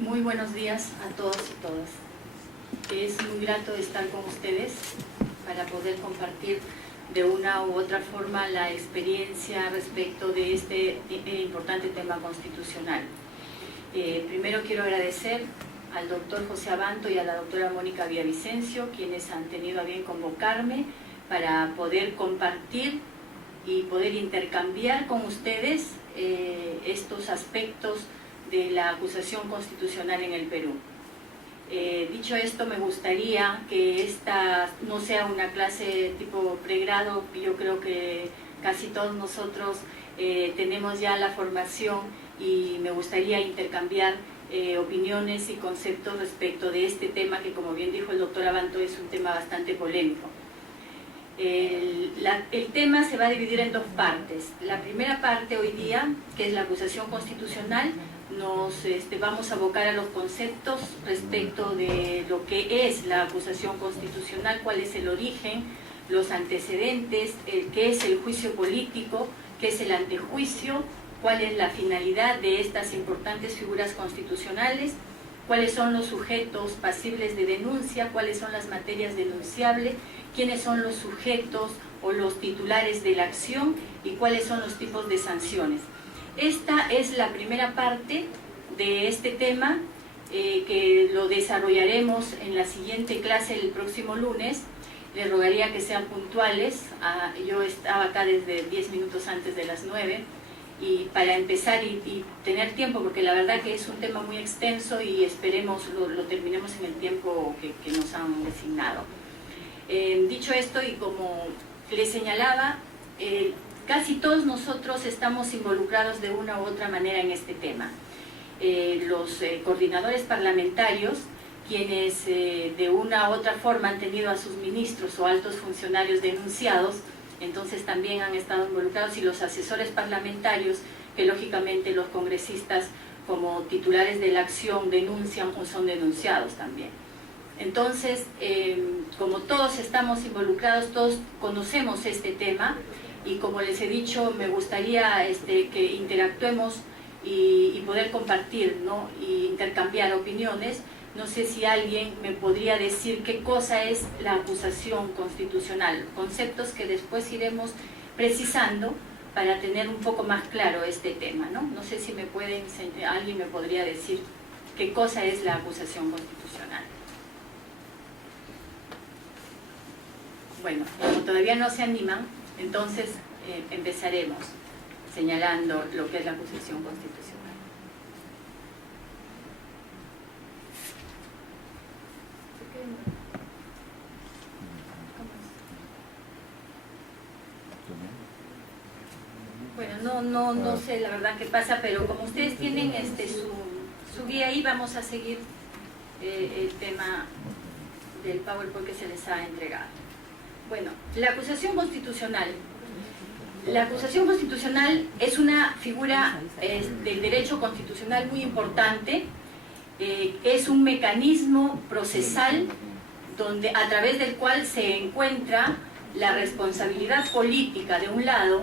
Muy buenos días a todos y todas. Es muy grato estar con ustedes para poder compartir de una u otra forma la experiencia respecto de este importante tema constitucional. Primero quiero agradecer al doctor José Abanto y a la doctora Mónica Villavicencio, quienes han tenido a bien convocarme para poder compartir y poder intercambiar con ustedes estos aspectos de la acusación constitucional en el Perú. Dicho esto, me gustaría que esta no sea una clase tipo pregrado. Yo creo que casi todos nosotros tenemos ya la formación y me gustaría intercambiar opiniones y conceptos respecto de este tema que, como bien dijo el doctor Abanto, es un tema bastante polémico. El tema se va a dividir en dos partes. La primera parte hoy día, que es la acusación constitucional, nos vamos a abocar a los conceptos respecto de lo que es la acusación constitucional, cuál es el origen, los antecedentes, qué es el juicio político, qué es el antejuicio, cuál es la finalidad de estas importantes figuras constitucionales, cuáles son los sujetos pasibles de denuncia, cuáles son las materias denunciables, quiénes son los sujetos o los titulares de la acción y cuáles son los tipos de sanciones. Esta es la primera parte de este tema que lo desarrollaremos en la siguiente clase el próximo lunes. Les rogaría que sean puntuales. Yo estaba acá desde 10 minutos antes de las 9 y para empezar y tener tiempo, porque la verdad que es un tema muy extenso y esperemos lo terminemos en el tiempo que nos han designado. Dicho esto, y como les señalaba, casi todos nosotros estamos involucrados de una u otra manera en este tema. Los coordinadores parlamentarios, quienes de una u otra forma han tenido a sus ministros o altos funcionarios denunciados, entonces también han estado involucrados, y los asesores parlamentarios, que lógicamente los congresistas como titulares de la acción denuncian o son denunciados también. Entonces, como todos estamos involucrados, todos conocemos este tema, y como les he dicho, me gustaría que interactuemos y poder compartir, ¿no? Y intercambiar opiniones. No sé si alguien me podría decir qué cosa es la acusación constitucional, conceptos que después iremos precisando para tener un poco más claro este tema, ¿no? No sé si alguien me podría decir qué cosa es la acusación constitucional. Bueno, como todavía no se animan, entonces empezaremos señalando lo que es la acusación constitucional. Bueno, no sé la verdad qué pasa, pero como ustedes tienen su guía ahí, vamos a seguir el tema del PowerPoint que se les ha entregado. Bueno, la acusación constitucional. La acusación constitucional es una figura del derecho constitucional muy importante. Es un mecanismo procesal a través del cual se encuentra la responsabilidad política de un lado,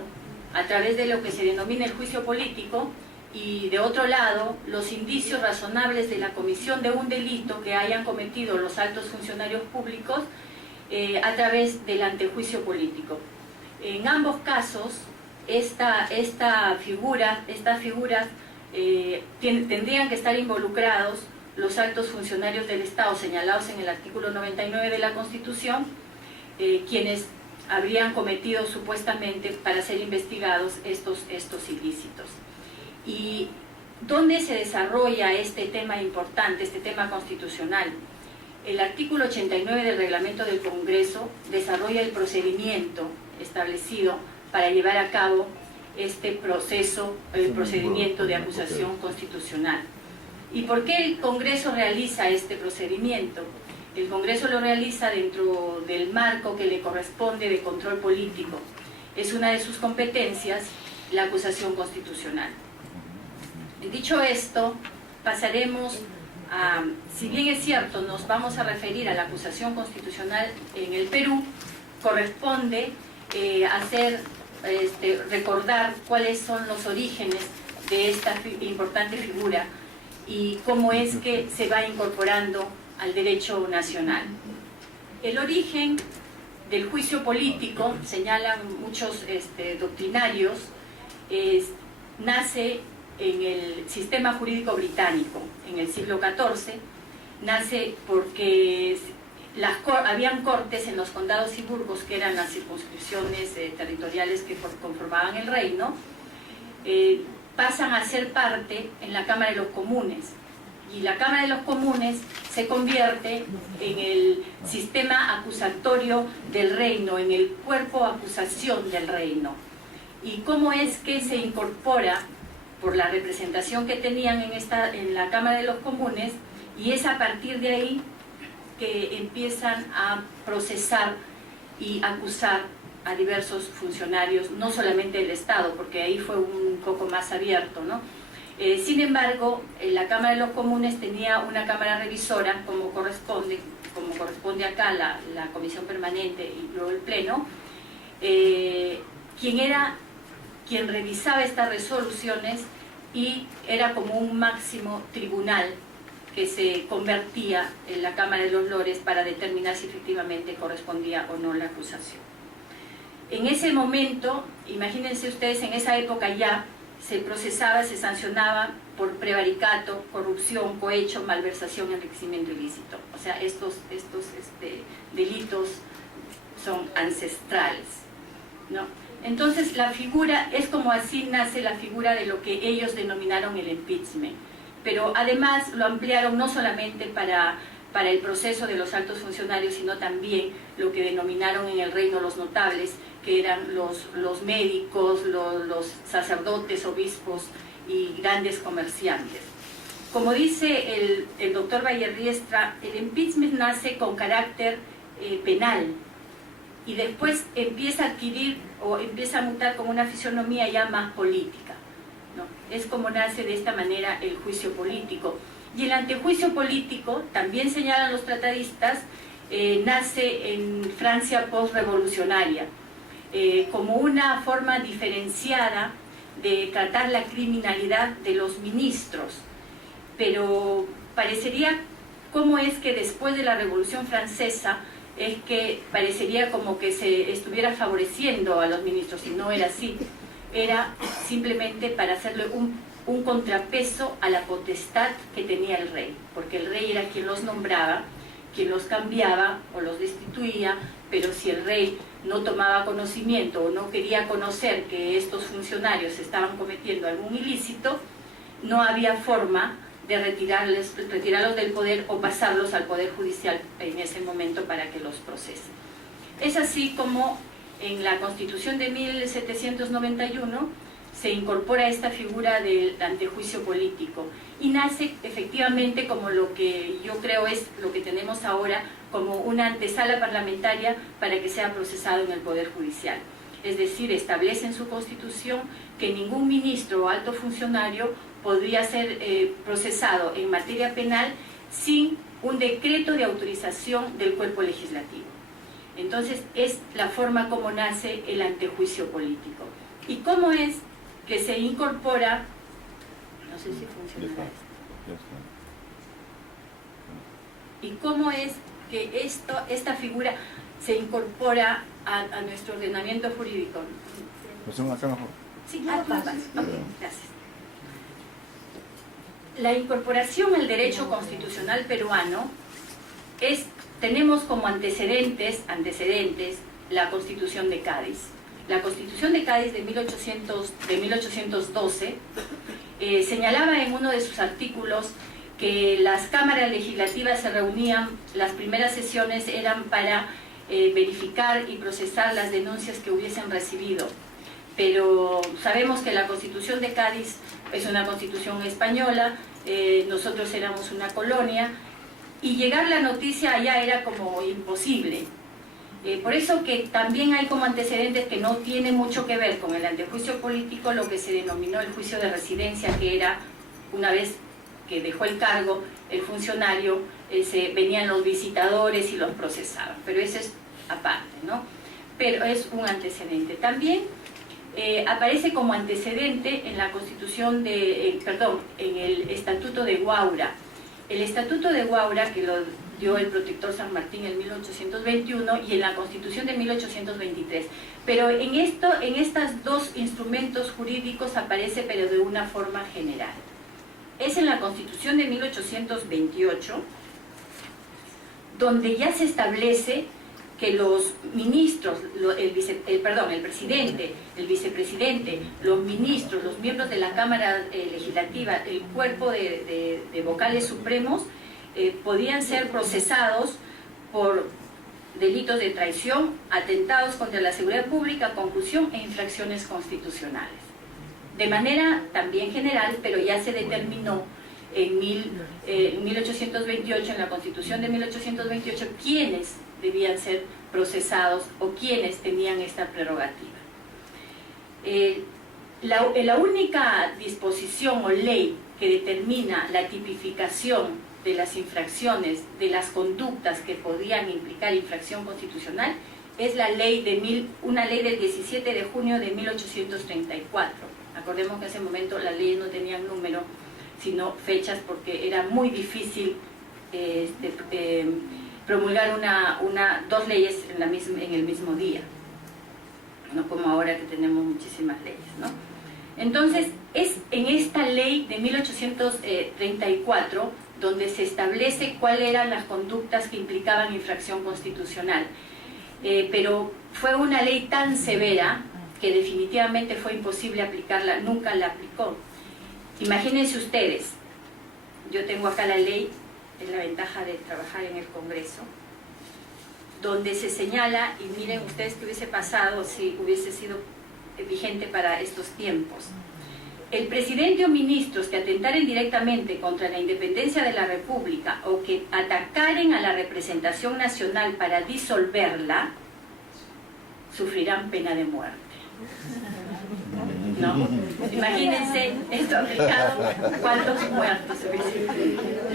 a través de lo que se denomina el juicio político, y de otro lado los indicios razonables de la comisión de un delito que hayan cometido los altos funcionarios públicos a través del antejuicio político. En ambos casos, estas figuras tendrían que estar involucrados los altos funcionarios del Estado señalados en el artículo 99 de la Constitución, quienes habrían cometido supuestamente para ser investigados estos ilícitos. ¿Y dónde se desarrolla este tema importante, este tema constitucional? El artículo 89 del reglamento del Congreso desarrolla el procedimiento establecido para llevar a cabo este proceso, el procedimiento de acusación constitucional. ¿Y por qué el Congreso realiza este procedimiento? El Congreso lo realiza dentro del marco que le corresponde de control político. Es una de sus competencias la acusación constitucional. Dicho esto, pasaremos a, si bien es cierto, nos vamos a referir a la acusación constitucional en el Perú, corresponde recordar cuáles son los orígenes de esta importante figura y cómo es que se va incorporando al derecho nacional. El origen del juicio político, señalan muchos doctrinarios, nace en el sistema jurídico británico, en el siglo XIV, nace porque habían cortes en los condados y burgos, que eran las circunscripciones territoriales que conformaban el reino, pasan a ser parte en la Cámara de los Comunes, y la Cámara de los Comunes se convierte en el sistema acusatorio del reino, en el cuerpo acusación del reino. ¿Y cómo es que se incorpora? Por la representación que tenían en la Cámara de los Comunes, y es a partir de ahí que empiezan a procesar y acusar a diversos funcionarios, no solamente del Estado, porque ahí fue un poco más abierto, ¿no? Sin embargo, la Cámara de los Comunes tenía una Cámara Revisora, como corresponde acá la Comisión Permanente y luego el Pleno, quien revisaba estas resoluciones, y era como un máximo tribunal que se convertía en la Cámara de los Lores para determinar si efectivamente correspondía o no la acusación. En ese momento, imagínense ustedes, en esa época ya se procesaba, se sancionaba por prevaricato, corrupción, cohecho, malversación, enriquecimiento ilícito. O sea, estos delitos son ancestrales, ¿no? Entonces la figura, es como así nace la figura de lo que ellos denominaron el impeachment, pero además lo ampliaron no solamente para el proceso de los altos funcionarios, sino también lo que denominaron en el reino los notables, que eran los médicos, los sacerdotes, obispos y grandes comerciantes. Como dice el doctor Vallerriestra, el impeachment nace con carácter penal, y después empieza a adquirir o empieza a mutar como una fisonomía ya más política, ¿no? Es como nace de esta manera el juicio político. Y el antejuicio político, también señalan los tratadistas, nace en Francia postrevolucionaria, como una forma diferenciada de tratar la criminalidad de los ministros. Pero parecería cómo es que después de la Revolución Francesa es que parecería como que se estuviera favoreciendo a los ministros, y no era así. Era simplemente para hacerle un contrapeso a la potestad que tenía el rey, porque el rey era quien los nombraba, quien los cambiaba o los destituía, pero si el rey no tomaba conocimiento o no quería conocer que estos funcionarios estaban cometiendo algún ilícito, no había forma de retirarlos del poder o pasarlos al Poder Judicial en ese momento para que los procese. Es así como en la Constitución de 1791 se incorpora esta figura del antejuicio político, y nace efectivamente como lo que yo creo es lo que tenemos ahora, como una antesala parlamentaria para que sea procesado en el Poder Judicial. Es decir, establece en su Constitución que ningún ministro o alto funcionario podría ser procesado en materia penal sin un decreto de autorización del cuerpo legislativo. Entonces es la forma como nace el antejuicio político. ¿Y cómo es que se incorpora? No sé si funcionará esto. ¿Y cómo es que esta figura se incorpora a nuestro ordenamiento jurídico? Sí, gracias. La incorporación al derecho constitucional peruano tenemos como antecedentes la Constitución de Cádiz. La Constitución de Cádiz de 1812 señalaba en uno de sus artículos que las cámaras legislativas se reunían, las primeras sesiones eran para verificar y procesar las denuncias que hubiesen recibido. Pero sabemos que la Constitución de Cádiz es una constitución española, nosotros éramos una colonia, y llegar la noticia allá era como imposible. Por eso que también hay como antecedentes que no tiene mucho que ver con el antejuicio político, lo que se denominó el juicio de residencia, que era una vez que dejó el cargo el funcionario, venían los visitadores y los procesaban, pero eso es aparte, ¿no? Pero es un antecedente. También aparece como antecedente en la Constitución en el Estatuto de Huaura. El Estatuto de Huaura, que lo dio el protector San Martín en 1821, y en la Constitución de 1823. Pero en estos dos instrumentos jurídicos aparece, pero de una forma general. Es en la Constitución de 1828, donde ya se establece que los ministros, el presidente, el vicepresidente, los ministros, los miembros de la Cámara Legislativa, el cuerpo de vocales supremos, podían ser procesados por delitos de traición, atentados contra la seguridad pública, concusión e infracciones constitucionales. De manera también general, pero ya se determinó en 1828, en la Constitución de 1828, quiénes debían ser procesados o quiénes tenían esta prerrogativa. La única disposición o ley que determina la tipificación de las infracciones, de las conductas que podían implicar infracción constitucional, es una ley del 17 de junio de 1834. Acordemos que en ese momento las leyes no tenían número, sino fechas, porque era muy difícil promulgar dos leyes en el mismo día, no como ahora que tenemos muchísimas leyes, ¿no? Entonces, es en esta ley de 1834 donde se establece cuáles eran las conductas que implicaban infracción constitucional. Pero fue una ley tan severa que definitivamente fue imposible aplicarla, nunca la aplicó. Imagínense ustedes, yo tengo acá la ley, es la ventaja de trabajar en el Congreso, donde se señala, y miren ustedes qué hubiese pasado si hubiese sido vigente para estos tiempos. El presidente o ministros que atentaren directamente contra la independencia de la República o que atacaren a la representación nacional para disolverla, sufrirán pena de muerte. ¿No? Imagínense esto aplicado, cuántos muertos hubiesen.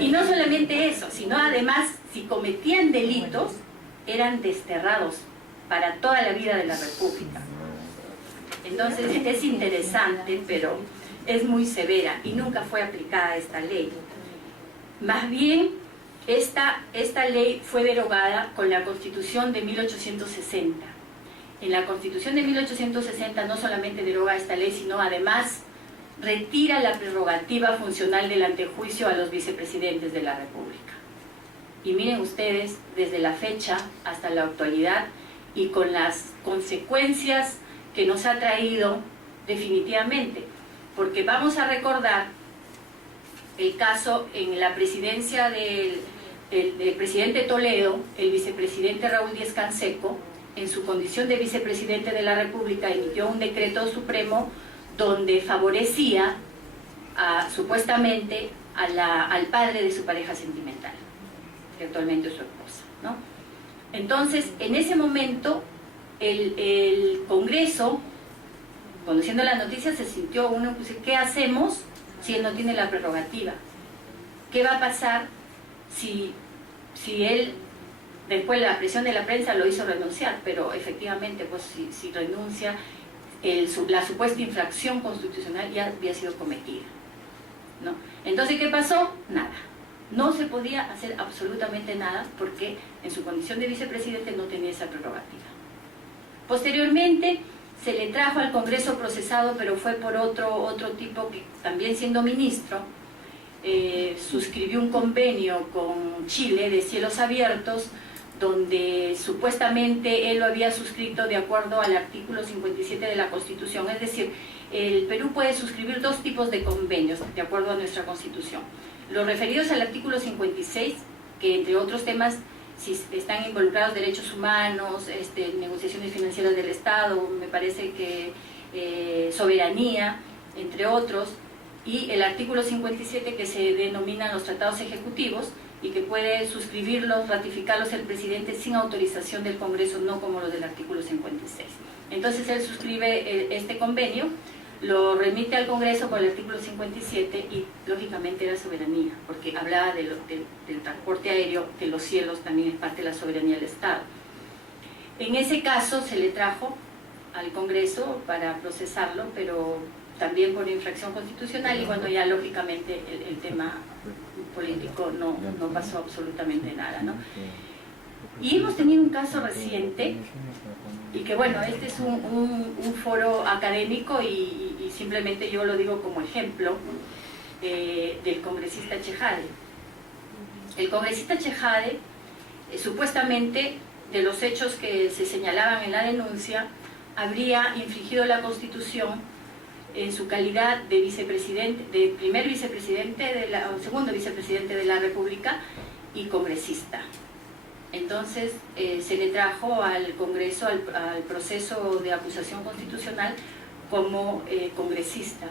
Y no solamente eso, sino además, si cometían delitos, eran desterrados para toda la vida de la República. Entonces es interesante, pero es muy severa y nunca fue aplicada esta ley. Más bien, esta ley fue derogada con la Constitución de 1860. En la Constitución de 1860 no solamente deroga esta ley, sino además retira la prerrogativa funcional del antejuicio a los vicepresidentes de la República. Y miren ustedes, desde la fecha hasta la actualidad, y con las consecuencias que nos ha traído definitivamente, porque vamos a recordar el caso en la presidencia del presidente Toledo, el vicepresidente Raúl Díez-Canseco, en su condición de vicepresidente de la República, emitió un decreto supremo donde favorecía supuestamente al padre de su pareja sentimental, que actualmente es su esposa, ¿no? Entonces, en ese momento, el Congreso, conociendo la noticia, se sintió ¿qué hacemos si él no tiene la prerrogativa? ¿Qué va a pasar si él, después de la presión de la prensa, lo hizo renunciar? Pero efectivamente, pues si renuncia, la supuesta infracción constitucional ya había sido cometida, ¿no? Entonces, ¿qué pasó? Nada. No se podía hacer absolutamente nada porque en su condición de vicepresidente no tenía esa prerrogativa. Posteriormente se le trajo al Congreso procesado, pero fue por otro tipo que, también siendo ministro, suscribió un convenio con Chile de cielos abiertos, donde supuestamente él lo había suscrito de acuerdo al artículo 57 de la Constitución. Es decir, el Perú puede suscribir dos tipos de convenios de acuerdo a nuestra Constitución. Los referidos al artículo 56, que entre otros temas, si están involucrados derechos humanos, negociaciones financieras del Estado, me parece que soberanía, entre otros, y el artículo 57, que se denominan los tratados ejecutivos y que puede suscribirlos, ratificarlos el presidente sin autorización del Congreso, no como los del artículo 56. Entonces él suscribe este convenio, lo remite al Congreso por el artículo 57 y lógicamente era soberanía, porque hablaba del transporte aéreo, que los cielos también es parte de la soberanía del Estado. En ese caso se le trajo al Congreso para procesarlo, pero también por infracción constitucional, y bueno, ya lógicamente el tema político no pasó absolutamente nada, ¿no? Y hemos tenido un caso reciente, y que bueno, este es un foro académico y simplemente yo lo digo como ejemplo, del congresista Chejade. El congresista Chejade, supuestamente, de los hechos que se señalaban en la denuncia, habría infringido la Constitución en su calidad de vicepresidente, de primer vicepresidente o segundo vicepresidente de la República y congresista. Entonces se le trajo al Congreso, al proceso de acusación constitucional como congresista.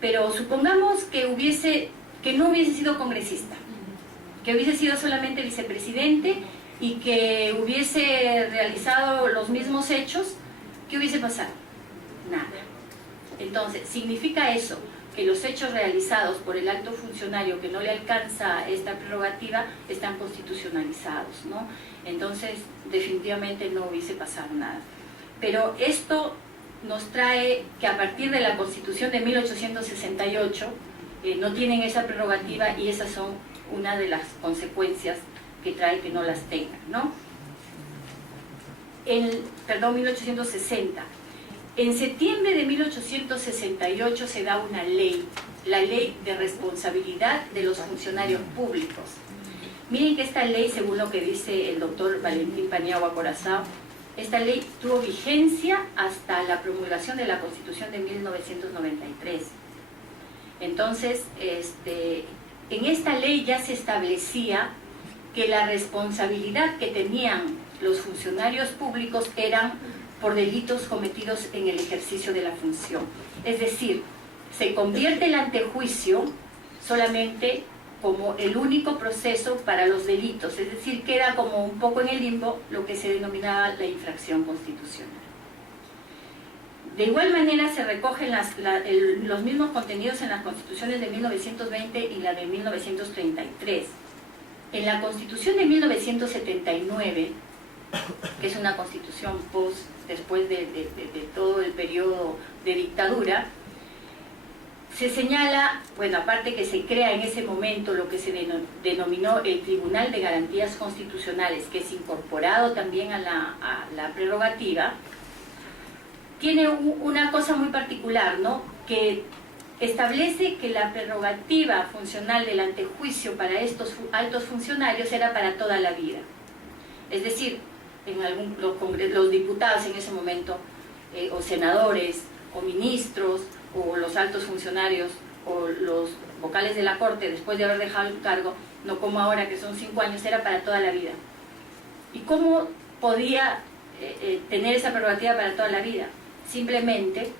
Pero supongamos que no hubiese sido congresista, que hubiese sido solamente vicepresidente y que hubiese realizado los mismos hechos, ¿qué hubiese pasado? Nada. Entonces, ¿significa eso que los hechos realizados por el alto funcionario que no le alcanza esta prerrogativa están constitucionalizados, ¿no? Entonces, definitivamente no hubiese pasado nada. Pero esto nos trae que a partir de la Constitución de 1868 no tienen esa prerrogativa, y esas son una de las consecuencias que trae que no las tengan, ¿no? 1860. En septiembre de 1868 se da una ley, la Ley de Responsabilidad de los Funcionarios Públicos. Miren que esta ley, según lo que dice el doctor Valentín Paniagua Corazao, esta ley tuvo vigencia hasta la promulgación de la Constitución de 1993. Entonces, en esta ley ya se establecía que la responsabilidad que tenían los funcionarios públicos eran por delitos cometidos en el ejercicio de la función. Es decir, se convierte el antejuicio solamente como el único proceso para los delitos, es decir, queda como un poco en el limbo lo que se denominaba la infracción constitucional. De igual manera se recogen los mismos contenidos en las constituciones de 1920 y la de 1933. En la Constitución de 1979, que es una constitución después de todo el periodo de dictadura, se señala, bueno, aparte que se crea en ese momento lo que se denominó el Tribunal de Garantías Constitucionales, que es incorporado también a la prerrogativa, tiene una cosa muy particular, ¿no? Que establece que la prerrogativa funcional del antejuicio para estos altos funcionarios era para toda la vida. Es decir, los diputados en ese momento, o senadores, o ministros, o los altos funcionarios, o los vocales de la Corte, después de haber dejado el cargo, no como ahora que son 5 años, era para toda la vida. ¿Y cómo podía tener esa prerrogativa para toda la vida? Simplemente,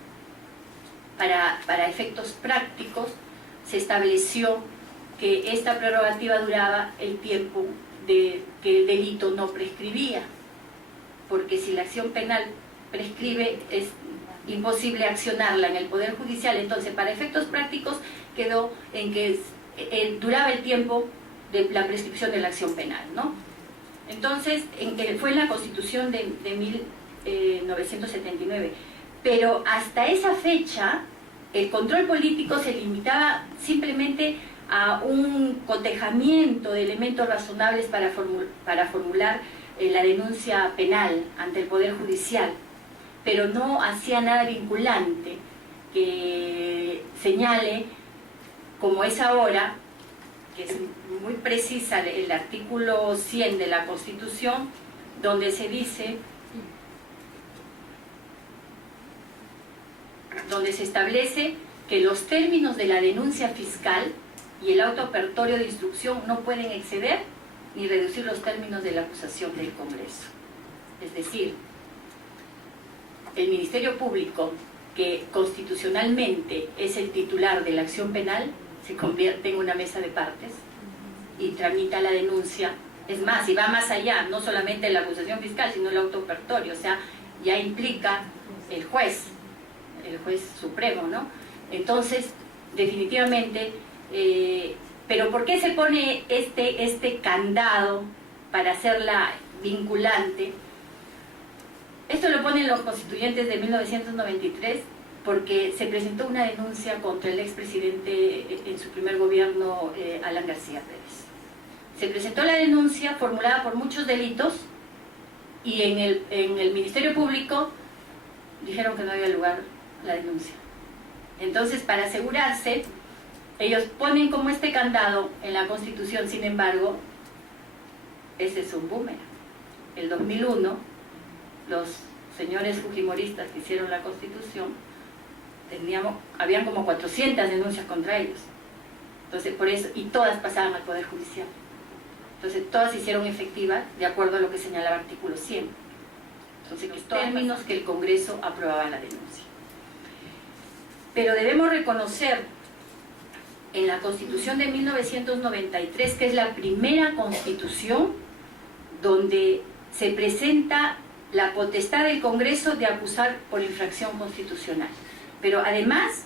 para efectos prácticos, se estableció que esta prerrogativa duraba el tiempo que el delito no prescribía, porque si la acción penal prescribe es imposible accionarla en el Poder Judicial. Entonces, para efectos prácticos quedó en que duraba el tiempo de la prescripción de la acción penal, ¿no? Entonces, fue en la Constitución de 1979, pero hasta esa fecha el control político se limitaba simplemente a un cotejamiento de elementos razonables para formular la denuncia penal ante el Poder Judicial, pero no hacía nada vinculante que señale, como es ahora, que es muy precisa el artículo 100 de la Constitución, donde se dice, donde se establece que los términos de la denuncia fiscal y el auto apertorio de instrucción no pueden exceder ni reducir los términos de la acusación del Congreso. Es decir, el Ministerio Público, que constitucionalmente es el titular de la acción penal, se convierte en una mesa de partes y tramita la denuncia. Es más, y va más allá, no solamente la acusación fiscal, sino el auto apertorio, o sea, ya implica el juez supremo, ¿no? Entonces, definitivamente, pero ¿por qué se pone este candado para hacerla vinculante? Esto lo pone componen los constituyentes de 1993 porque se presentó una denuncia contra el expresidente en su primer gobierno, Alan García Pérez. Se presentó la denuncia formulada por muchos delitos y en el Ministerio Público dijeron que no había lugar la denuncia. Entonces, para asegurarse, ellos ponen como este candado en la Constitución. Sin embargo, ese es un boomerang. El 2001, los señores fujimoristas que hicieron la Constitución, habían como 400 denuncias contra ellos. Entonces, por eso, y todas pasaban al Poder Judicial. Entonces, todas se hicieron efectivas de acuerdo a lo que señalaba el artículo 100. Entonces, los términos que el Congreso aprobaba la denuncia. Pero debemos reconocer en la Constitución de 1993, que es la primera Constitución donde se presenta la potestad del Congreso de acusar por infracción constitucional. Pero además,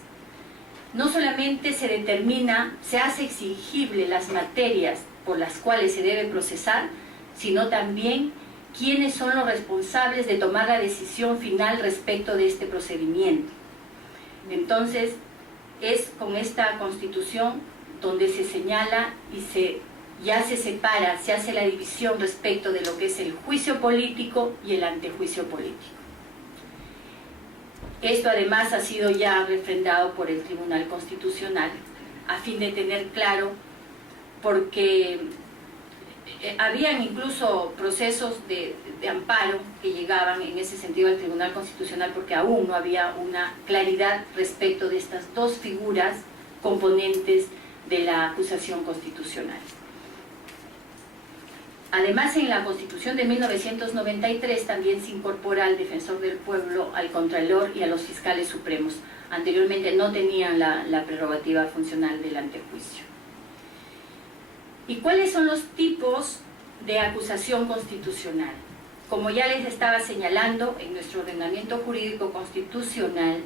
no solamente se determina, se hace exigible las materias por las cuales se debe procesar, sino también quiénes son los responsables de tomar la decisión final respecto de este procedimiento. Entonces, es con esta Constitución donde se señala y ya se separa, se hace la división respecto de lo que es el juicio político y el antejuicio político. Esto además ha sido ya refrendado por el Tribunal Constitucional a fin de tener claro, porque habían incluso procesos de amparo que llegaban en ese sentido al Tribunal Constitucional porque aún no había una claridad respecto de estas dos figuras componentes de la acusación constitucional. Además, en la Constitución de 1993 también se incorpora al Defensor del Pueblo, al Contralor y a los fiscales supremos. Anteriormente no tenían la prerrogativa funcional del antejuicio. ¿Y cuáles son los tipos de acusación constitucional? Como ya les estaba señalando, en nuestro ordenamiento jurídico constitucional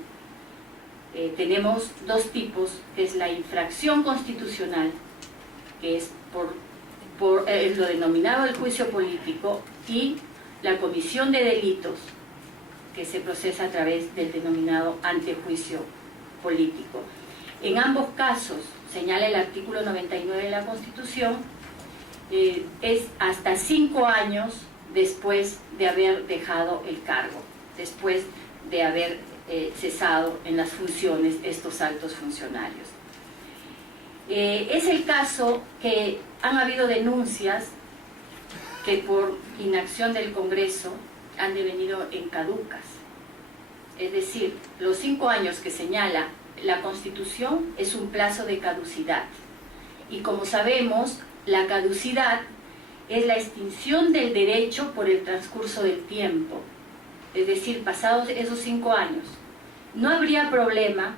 tenemos dos tipos, que es la infracción constitucional, que es es lo denominado el juicio político, y la comisión de delitos, que se procesa a través del denominado antejuicio político. En ambos casos, señala el artículo 99 de la Constitución, es hasta 5 años después de haber dejado el cargo, después de haber cesado en las funciones estos altos funcionarios. Es el caso que han habido denuncias que por inacción del Congreso han devenido en caducas. Es decir, los 5 años que señala la Constitución es un plazo de caducidad. Y como sabemos, la caducidad es la extinción del derecho por el transcurso del tiempo. Es decir, pasados esos 5 años. No habría problema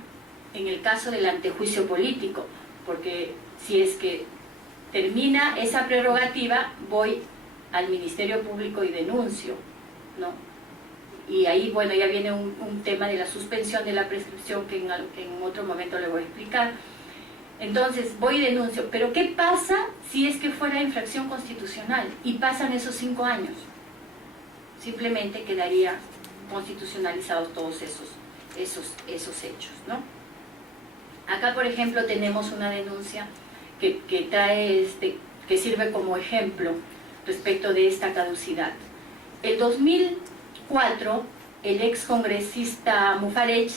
en el caso del antejuicio político, porque si es que termina esa prerrogativa, voy al Ministerio Público y denuncio, ¿no? Y ahí, bueno, ya viene un tema de la suspensión de la prescripción que en otro momento le voy a explicar. Entonces, voy y denuncio. Pero ¿qué pasa si es que fuera infracción constitucional y pasan esos 5 años? Simplemente quedaría constitucionalizados todos esos hechos, ¿no? Acá, por ejemplo, tenemos una denuncia que trae que sirve como ejemplo respecto de esta caducidad. El 2004, el ex congresista Mufarech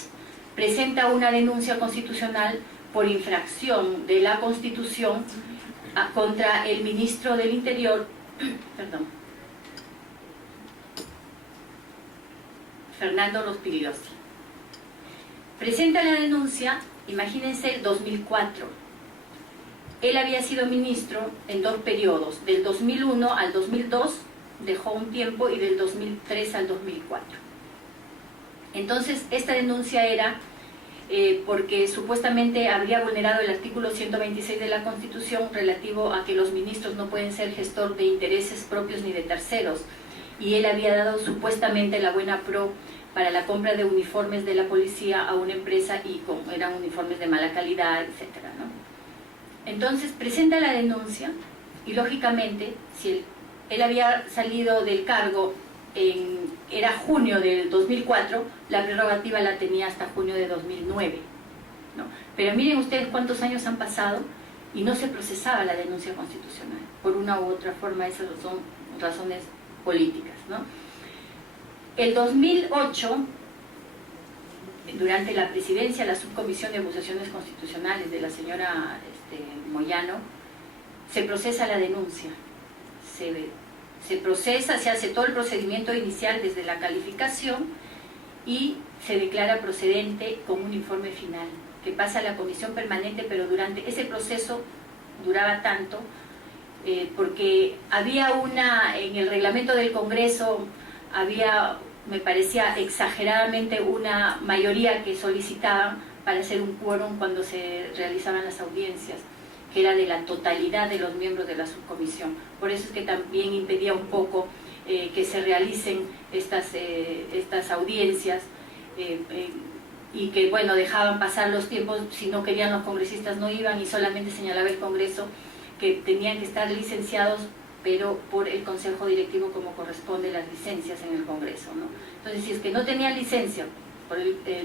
presenta una denuncia constitucional por infracción de la Constitución contra el ministro del Interior, Fernando Rospigliosi. Presenta la denuncia, imagínense, el 2004. Él había sido ministro en 2 periodos, del 2001 al 2002, dejó un tiempo, y del 2003 al 2004. Entonces, esta denuncia era porque supuestamente habría vulnerado el artículo 126 de la Constitución relativo a que los ministros no pueden ser gestor de intereses propios ni de terceros, y él había dado supuestamente la buena pro para la compra de uniformes de la policía a una empresa, y eran uniformes de mala calidad, etcétera, ¿no? Entonces presenta la denuncia, y lógicamente, si él había salido del cargo era junio del 2004, la prerrogativa la tenía hasta junio de 2009, ¿no? Pero miren ustedes cuántos años han pasado y no se procesaba la denuncia constitucional. Por una u otra forma, esas son razones políticas, ¿no? El 2008, durante la presidencia de la Subcomisión de Acusaciones Constitucionales de la señora Moyano, se procesa la denuncia, se procesa, se hace todo el procedimiento inicial desde la calificación y se declara procedente con un informe final que pasa a la comisión permanente, pero durante ese proceso duraba tanto porque había en el reglamento del Congreso había, me parecía exageradamente, una mayoría que solicitaban para hacer un quórum cuando se realizaban las audiencias, que era de la totalidad de los miembros de la subcomisión. Por eso es que también impedía un poco que se realicen estas audiencias y que, bueno, dejaban pasar los tiempos. Si no querían los congresistas no iban, y solamente señalaba el Congreso que tenían que estar licenciados, pero por el Consejo Directivo, como corresponde las licencias en el Congreso, ¿no? Entonces, si es que no tenían licencia,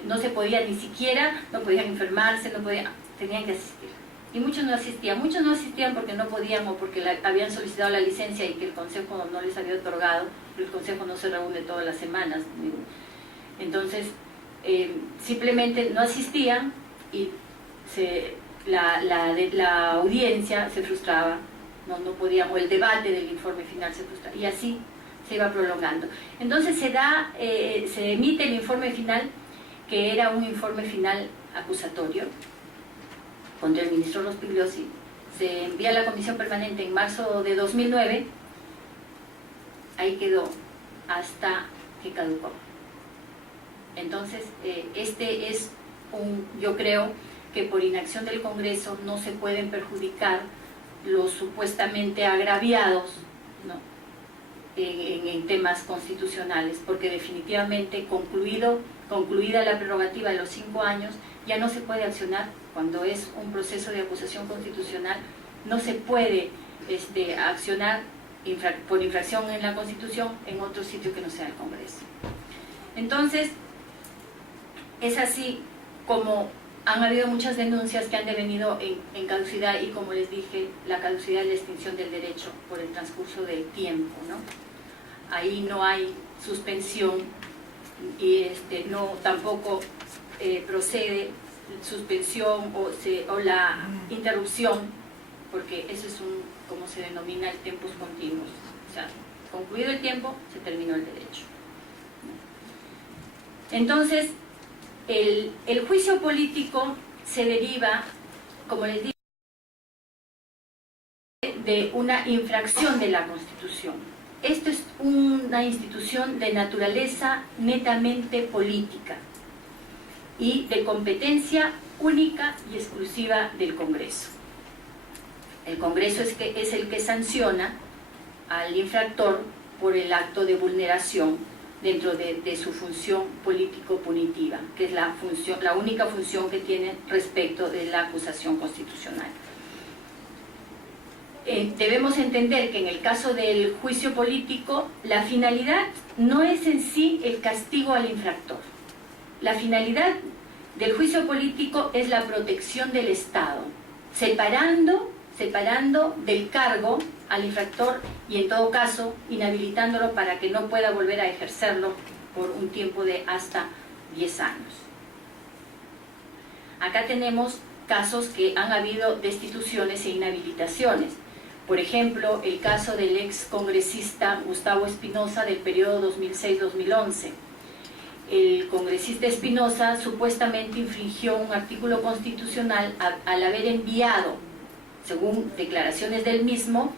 no se podía ni siquiera, no podían enfermarse, tenían que asistir. Y muchos no asistían porque no podían o porque habían solicitado la licencia y que el Consejo no les había otorgado. El Consejo no se reúne todas las semanas. Entonces, simplemente no asistían y la audiencia se frustraba, no podían, o el debate del informe final se frustraba, y así se iba prolongando. Entonces se emite el informe final, que era un informe final acusatorio contra el ministro Rospigliosi. Se envía a la comisión permanente en marzo de 2009, ahí quedó hasta que caducó. Entonces, yo creo que por inacción del Congreso no se pueden perjudicar los supuestamente agraviados, ¿no?, en temas constitucionales, porque definitivamente concluida la prerrogativa de los 5 años, ya no se puede accionar. Cuando es un proceso de acusación constitucional, no se puede accionar por infracción en la Constitución en otro sitio que no sea el Congreso. Entonces, es así como han habido muchas denuncias que han devenido en caducidad, y como les dije, la caducidad es la extinción del derecho por el transcurso del tiempo, ¿no? Ahí no hay suspensión y tampoco procede suspensión o la interrupción, porque eso es como se denomina el tempus continuus. O sea, concluido el tiempo, se terminó el derecho. Entonces, el juicio político se deriva, como les dije, de una infracción de la Constitución. Esto es una institución de naturaleza netamente política y de competencia única y exclusiva del Congreso. El Congreso es el que sanciona al infractor por el acto de vulneración dentro de su función político-punitiva, que es la única función que tiene respecto de la acusación constitucional. Debemos entender que en el caso del juicio político, la finalidad no es en sí el castigo al infractor. La finalidad del juicio político es la protección del Estado, separando del cargo al infractor y, en todo caso, inhabilitándolo para que no pueda volver a ejercerlo por un tiempo de hasta 10 años. Acá tenemos casos que han habido destituciones e inhabilitaciones. Por ejemplo, el caso del ex congresista Gustavo Espinosa del periodo 2006-2011. El congresista Espinosa supuestamente infringió un artículo constitucional al haber enviado, según declaraciones del mismo,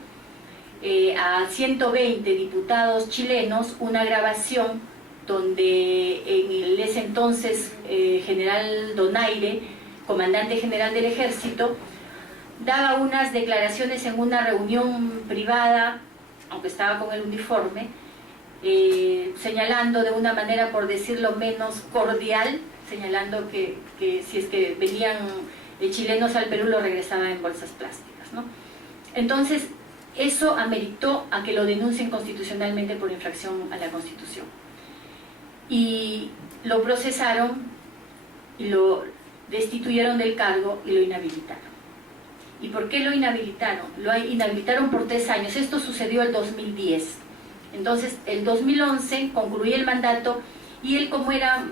a 120 diputados chilenos una grabación donde en ese entonces general Donaire, comandante general del ejército, daba unas declaraciones en una reunión privada, aunque estaba con el uniforme, señalando de una manera, por decirlo menos cordial, señalando que si es que venían chilenos al Perú, lo regresaban en bolsas plásticas, ¿no? Entonces, eso ameritó a que lo denuncien constitucionalmente por infracción a la Constitución. Y lo procesaron y lo destituyeron del cargo y lo inhabilitaron. ¿Y por qué lo inhabilitaron? Lo inhabilitaron por 3 años. Esto sucedió el 2010. Entonces, el 2011 concluía el mandato y él, como era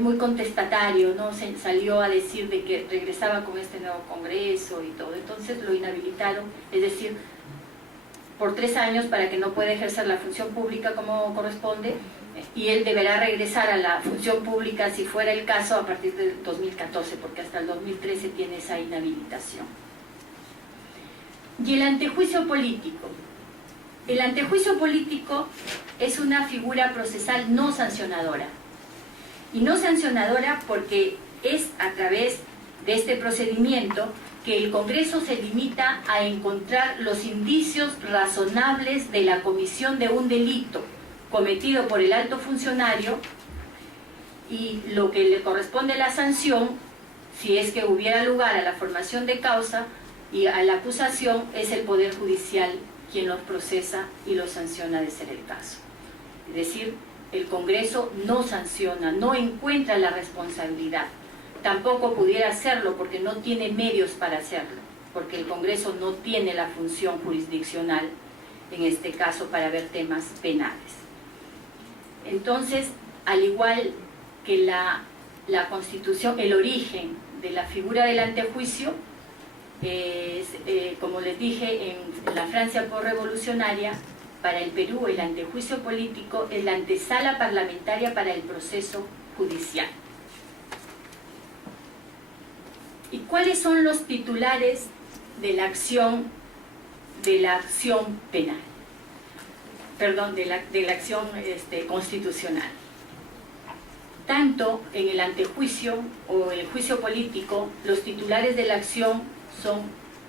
muy contestatario, ¿no?, salió a decir de que regresaba con este nuevo Congreso y todo. Entonces lo inhabilitaron, es decir, por 3 años para que no pueda ejercer la función pública como corresponde, y él deberá regresar a la función pública, si fuera el caso, a partir del 2014, porque hasta el 2013 tiene esa inhabilitación. Y el antejuicio político. El antejuicio político es una figura procesal no sancionadora. Y no sancionadora porque es a través de este procedimiento que el Congreso se limita a encontrar los indicios razonables de la comisión de un delito cometido por el alto funcionario, y lo que le corresponde a la sanción, si es que hubiera lugar a la formación de causa y a la acusación, es el Poder Judicial quien los procesa y los sanciona de ser el caso. Es decir, el Congreso no sanciona, no encuentra la responsabilidad. Tampoco pudiera hacerlo porque no tiene medios para hacerlo, porque el Congreso no tiene la función jurisdiccional, en este caso, para ver temas penales. Entonces, al igual que la Constitución, el origen de la figura del antejuicio es, como les dije, en la Francia posrevolucionaria, para el Perú el antejuicio político es la antesala parlamentaria para el proceso judicial. ¿Y cuáles son los titulares de la acción penal? Perdón, de la acción constitucional. Tanto en el antejuicio o el juicio político, los titulares de la acción son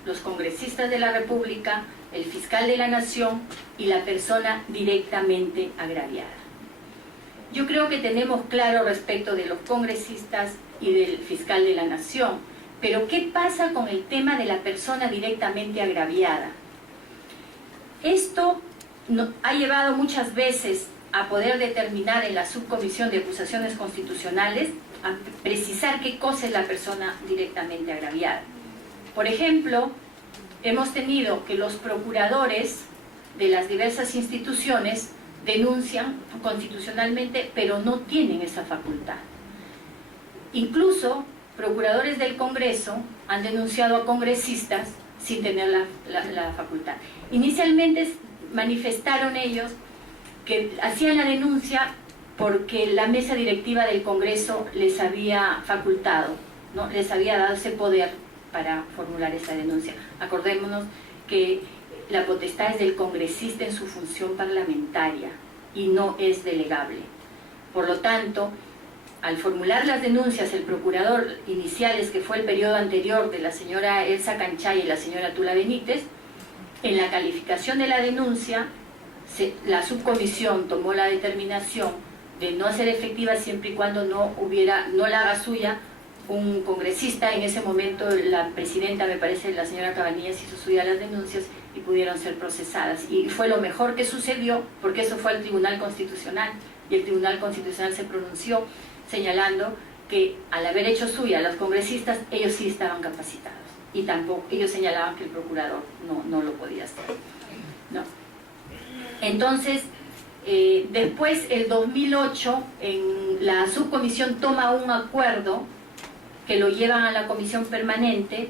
los congresistas de la República, el fiscal de la Nación y la persona directamente agraviada. Yo creo que tenemos claro respecto de los congresistas y del fiscal de la Nación, pero ¿qué pasa con el tema de la persona directamente agraviada? Esto ha llevado muchas veces a poder determinar en la subcomisión de acusaciones constitucionales, a precisar qué cosa es la persona directamente agraviada. Por ejemplo, hemos tenido que los procuradores de las diversas instituciones denuncian constitucionalmente, pero no tienen esa facultad. Incluso procuradores del Congreso han denunciado a congresistas sin tener la facultad. Inicialmente manifestaron ellos que hacían la denuncia porque la mesa directiva del Congreso les había facultado, ¿no?, les había dado ese poder para formular esa denuncia. Acordémonos que la potestad es del congresista en su función parlamentaria y no es delegable. Por lo tanto, al formular las denuncias, el procurador iniciales, que fue el periodo anterior de la señora Elsa Canchay y la señora Tula Benítez, en la calificación de la denuncia, la subcomisión tomó la determinación de no hacer efectiva siempre y cuando no la haga suya un congresista. En ese momento la presidenta, me parece, la señora Cabanillas, hizo suya las denuncias y pudieron ser procesadas. Y fue lo mejor que sucedió, porque eso fue al Tribunal Constitucional, y el Tribunal Constitucional se pronunció señalando que al haber hecho suya a los congresistas, ellos sí estaban capacitados. Y tampoco, ellos señalaban que el procurador no lo podía hacer, ¿no? Entonces, después, el 2008, en la subcomisión toma un acuerdo que lo llevan a la comisión permanente,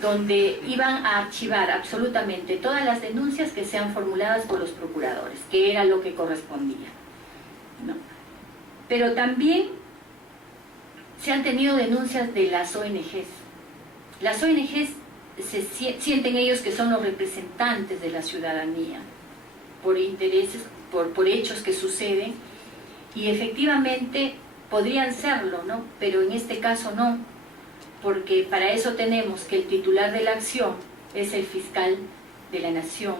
donde iban a archivar absolutamente todas las denuncias que sean formuladas por los procuradores, que era lo que correspondía, ¿no? Pero también se han tenido denuncias de las ONGs. Las ONGs sienten ellos que son los representantes de la ciudadanía por intereses, por hechos que suceden, y efectivamente podrían serlo, ¿no? Pero en este caso no, porque para eso tenemos que el titular de la acción es el fiscal de la Nación,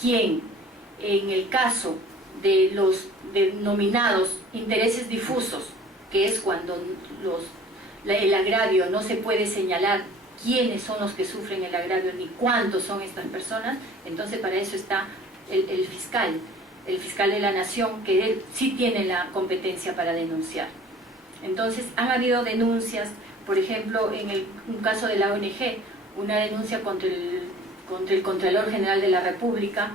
quien en el caso de los denominados intereses difusos, que es cuando el agravio no se puede señalar quiénes son los que sufren el agravio ni cuántos son estas personas, entonces para eso está el fiscal de la nación, que él sí tiene la competencia para denunciar. Entonces han habido denuncias, por ejemplo, en un caso de la ONG, una denuncia contra el Contralor General de la República,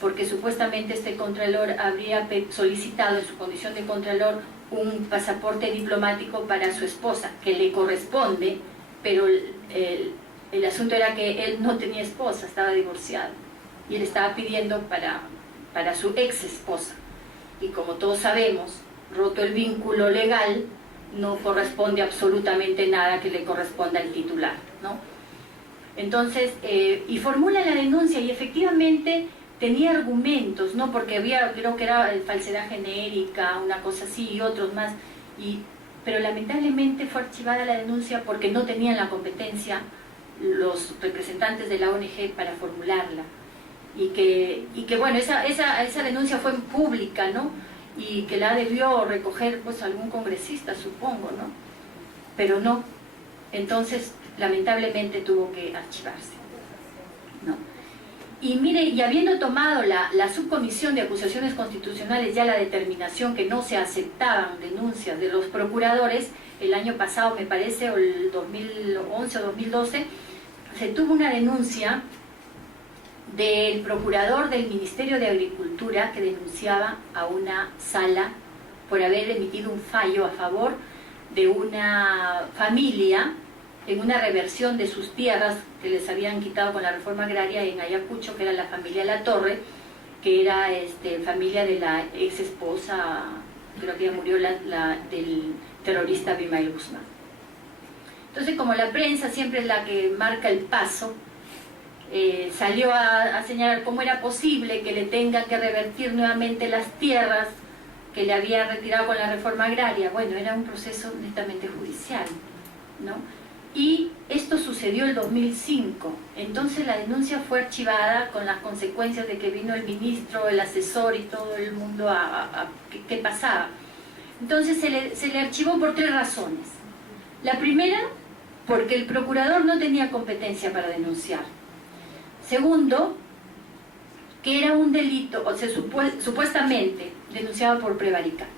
porque supuestamente este Contralor habría solicitado en su condición de Contralor un pasaporte diplomático para su esposa, que le corresponde, pero el asunto era que él no tenía esposa, estaba divorciado, y él estaba pidiendo para su ex esposa. Y como todos sabemos, roto el vínculo legal, no corresponde absolutamente nada que le corresponda al titular, ¿no? Entonces, y formula la denuncia y efectivamente tenía argumentos, ¿no? Porque había, creo que era falsedad genérica, una cosa así y otros más, pero lamentablemente fue archivada la denuncia porque no tenían la competencia los representantes de la ONG para formularla. Y que bueno, esa denuncia fue pública, ¿no? Y que la debió recoger pues algún congresista, supongo, ¿no? Pero no. Entonces, lamentablemente tuvo que archivarse, ¿no? Y mire, y habiendo tomado la subcomisión de acusaciones constitucionales ya la determinación que no se aceptaban denuncias de los procuradores, el año pasado me parece, o el 2011 o 2012, se tuvo una denuncia del procurador del Ministerio de Agricultura que denunciaba a una sala por haber emitido un fallo a favor de una familia en una reversión de sus tierras que les habían quitado con la reforma agraria en Ayacucho, que era la familia La Torre, que era familia de la ex esposa, creo que ya murió, del terrorista Abimael Guzmán. Entonces, como la prensa siempre es la que marca el paso, salió a señalar cómo era posible que le tengan que revertir nuevamente las tierras que le había retirado con la reforma agraria. Bueno, era un proceso netamente judicial, ¿no? Y esto sucedió el 2005, entonces la denuncia fue archivada con las consecuencias de que vino el ministro, el asesor y todo el mundo ¿qué pasaba? Entonces se le archivó por 3 razones. La primera, porque el procurador no tenía competencia para denunciar. Segundo, que era un delito, o sea, supuestamente denunciado por prevaricato.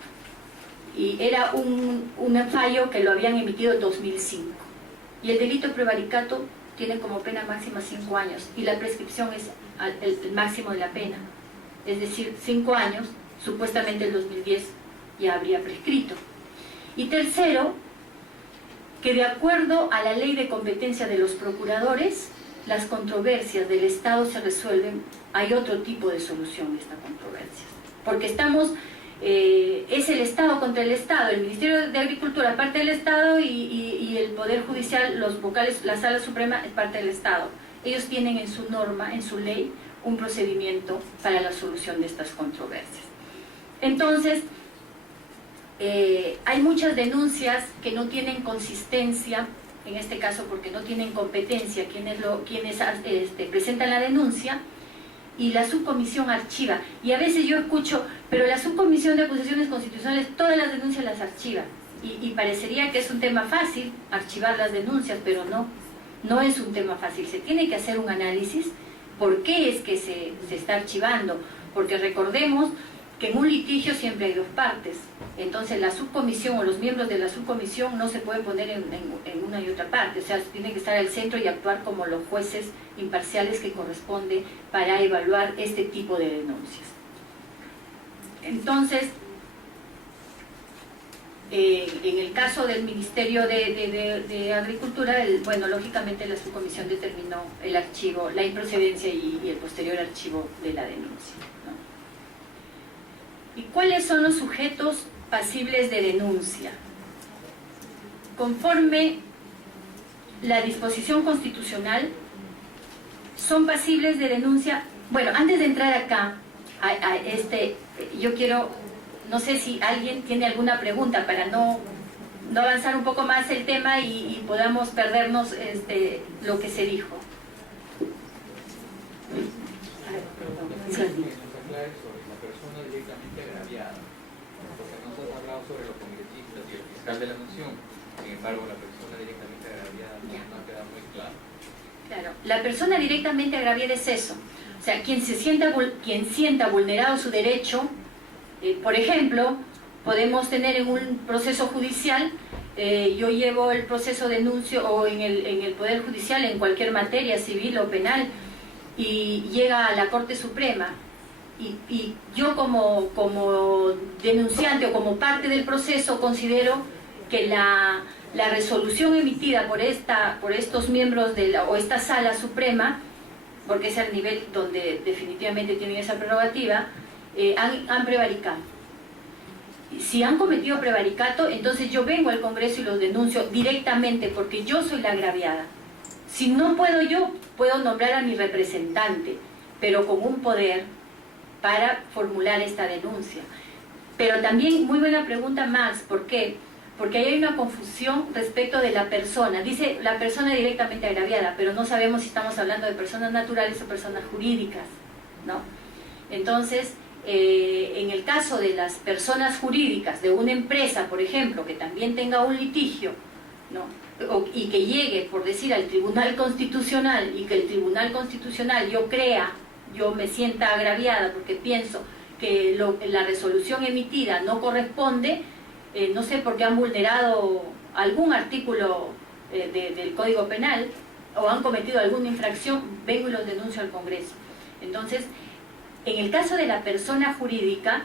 Y era un fallo que lo habían emitido en 2005. Y el delito de prevaricato tiene como pena máxima 5 años y la prescripción es el máximo de la pena. Es decir, 5 años, supuestamente el 2010 ya habría prescrito. Y tercero, que de acuerdo a la ley de competencia de los procuradores, las controversias del Estado se resuelven, hay otro tipo de solución de esta controversia. Porque es el Estado contra el Estado, el Ministerio de Agricultura es parte del Estado y el Poder Judicial, los vocales, la Sala Suprema es parte del Estado. Ellos tienen en su norma, en su ley, un procedimiento para la solución de estas controversias. Entonces, hay muchas denuncias que no tienen consistencia, en este caso porque no tienen competencia quienes presentan la denuncia, y la subcomisión archiva. Y a veces yo escucho, pero la subcomisión de acusaciones constitucionales todas las denuncias las archiva. Y parecería que es un tema fácil archivar las denuncias, pero no es un tema fácil. Se tiene que hacer un análisis por qué es que se está archivando. Porque recordemos que en un litigio siempre hay 2 partes. Entonces la subcomisión o los miembros de la subcomisión no se pueden poner en una y otra parte. O sea, tiene que estar al centro y actuar como los jueces imparciales que corresponde para evaluar este tipo de denuncias. Entonces, en el caso del Ministerio de Agricultura, bueno, lógicamente la subcomisión determinó el archivo, la improcedencia y el posterior archivo de la denuncia, ¿no? ¿Y cuáles son los sujetos pasibles de denuncia? Conforme la disposición constitucional, son pasibles de denuncia. Bueno, antes de entrar acá, yo quiero, no sé si alguien tiene alguna pregunta para no avanzar un poco más el tema y podamos perdernos lo que se dijo. Porque nosotros hemos hablado sobre los congresistas y el fiscal de la Nación. En sin embargo la persona directamente agraviada no ha quedado muy claro. Claro, la persona directamente agraviada es eso. O sea, quien sienta vulnerado su derecho, por ejemplo, podemos tener en un proceso judicial, yo llevo el proceso de denuncio o en el Poder Judicial, en cualquier materia civil o penal, y llega a la Corte Suprema, y yo como denunciante o como parte del proceso considero que la resolución emitida por estos miembros o esta Sala Suprema, porque es el nivel donde definitivamente tienen esa prerrogativa, han prevaricado. Si han cometido prevaricato, entonces yo vengo al Congreso y los denuncio directamente, porque yo soy la agraviada. Si no puedo yo, puedo nombrar a mi representante, pero con un poder para formular esta denuncia. Pero también, muy buena pregunta, Max, ¿por qué? Porque ahí hay una confusión respecto de la persona. Dice la persona directamente agraviada, pero no sabemos si estamos hablando de personas naturales o personas jurídicas, ¿no? Entonces, en el caso de las personas jurídicas, de una empresa, por ejemplo, que también tenga un litigio, ¿no? Y que llegue, por decir, al Tribunal Constitucional, y que el Tribunal Constitucional yo me sienta agraviada porque pienso que la resolución emitida no corresponde, no sé, porque han vulnerado algún artículo del Código Penal o han cometido alguna infracción, vengo y los denuncio al Congreso. Entonces, en el caso de la persona jurídica,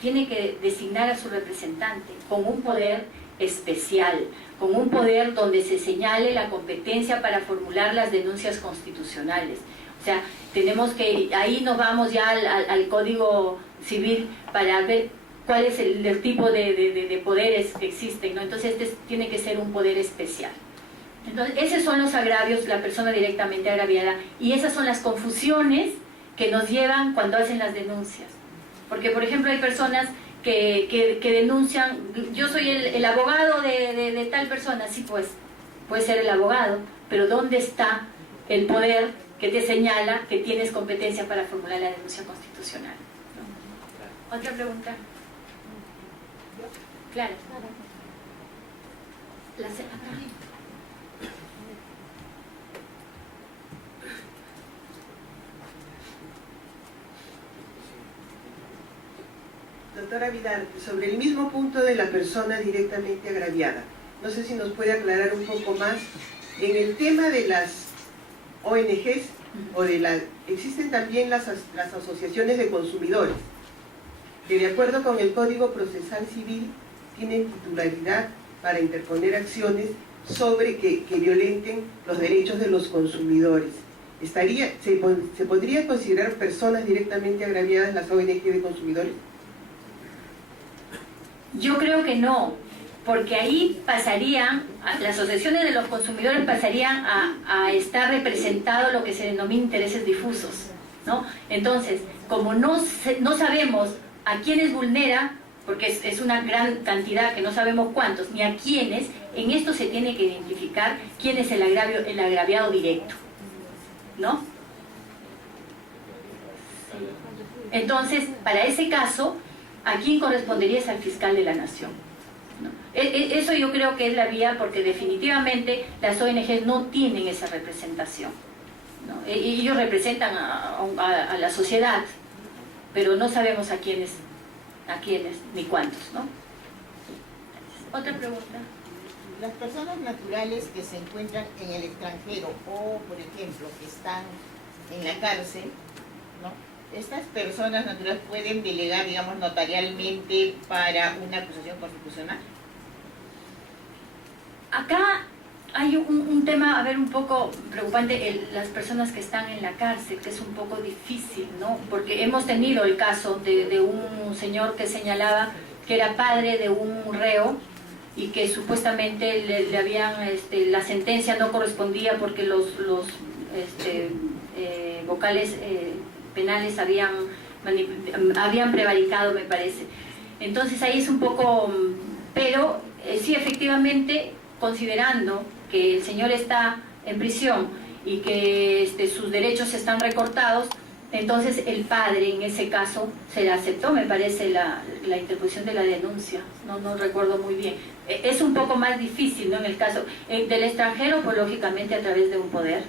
tiene que designar a su representante con un poder especial, con un poder donde se señale la competencia para formular las denuncias constitucionales. O sea, tenemos que, ahí nos vamos ya al Código Civil para ver cuál es el tipo de poderes que existen, ¿no? Entonces tiene que ser un poder especial. Entonces, esos son los agravios, la persona directamente agraviada, y esas son las confusiones que nos llevan cuando hacen las denuncias. Porque, por ejemplo, hay personas que denuncian, yo soy el abogado de tal persona, sí, pues, puede ser el abogado, pero ¿dónde está el poder que te señala que tienes competencia para formular la denuncia constitucional? ¿No? ¿Otra pregunta? Claro. Doctora Vidal, sobre el mismo punto de la persona directamente agraviada, no sé si nos puede aclarar un poco más en el tema de las ONGs o existen también las asociaciones de consumidores que, de acuerdo con el Código Procesal Civil, tienen titularidad para interponer acciones sobre que violenten los derechos de los consumidores. ¿Se podría considerar personas directamente agraviadas las ONG de consumidores? Yo creo que no, porque ahí pasarían, las asociaciones de los consumidores pasarían a estar representado lo que se denomina intereses difusos, ¿no? Entonces, como no sabemos a quiénes vulnera, porque es una gran cantidad que no sabemos cuántos, ni a quiénes, en esto se tiene que identificar quién es el agraviado directo, ¿no? Entonces, para ese caso, ¿a quién correspondería? Es al fiscal de la Nación, ¿no? Eso yo creo que es la vía, porque definitivamente las ONGs no tienen esa representación, ¿no? Ellos representan a la sociedad, pero no sabemos a quiénes ni cuántos, ¿no? Otra pregunta. Las personas naturales que se encuentran en el extranjero o, por ejemplo, que están en la cárcel, ¿no? ¿Estas personas naturales pueden delegar, digamos, notarialmente para una acusación constitucional? Acá hay un tema, a ver, un poco preocupante, las personas que están en la cárcel, que es un poco difícil, ¿no? Porque hemos tenido el caso de un señor que señalaba que era padre de un reo y que supuestamente le habían, la sentencia no correspondía porque los vocales penales habían prevaricado, me parece. Entonces ahí es un poco, pero sí, efectivamente, considerando que el señor está en prisión y que sus derechos están recortados, Entonces el padre en ese caso se le aceptó, me parece, la interposición de la denuncia, no recuerdo muy bien. Es un poco más difícil, ¿no? En el caso del extranjero, pues lógicamente a través de un poder.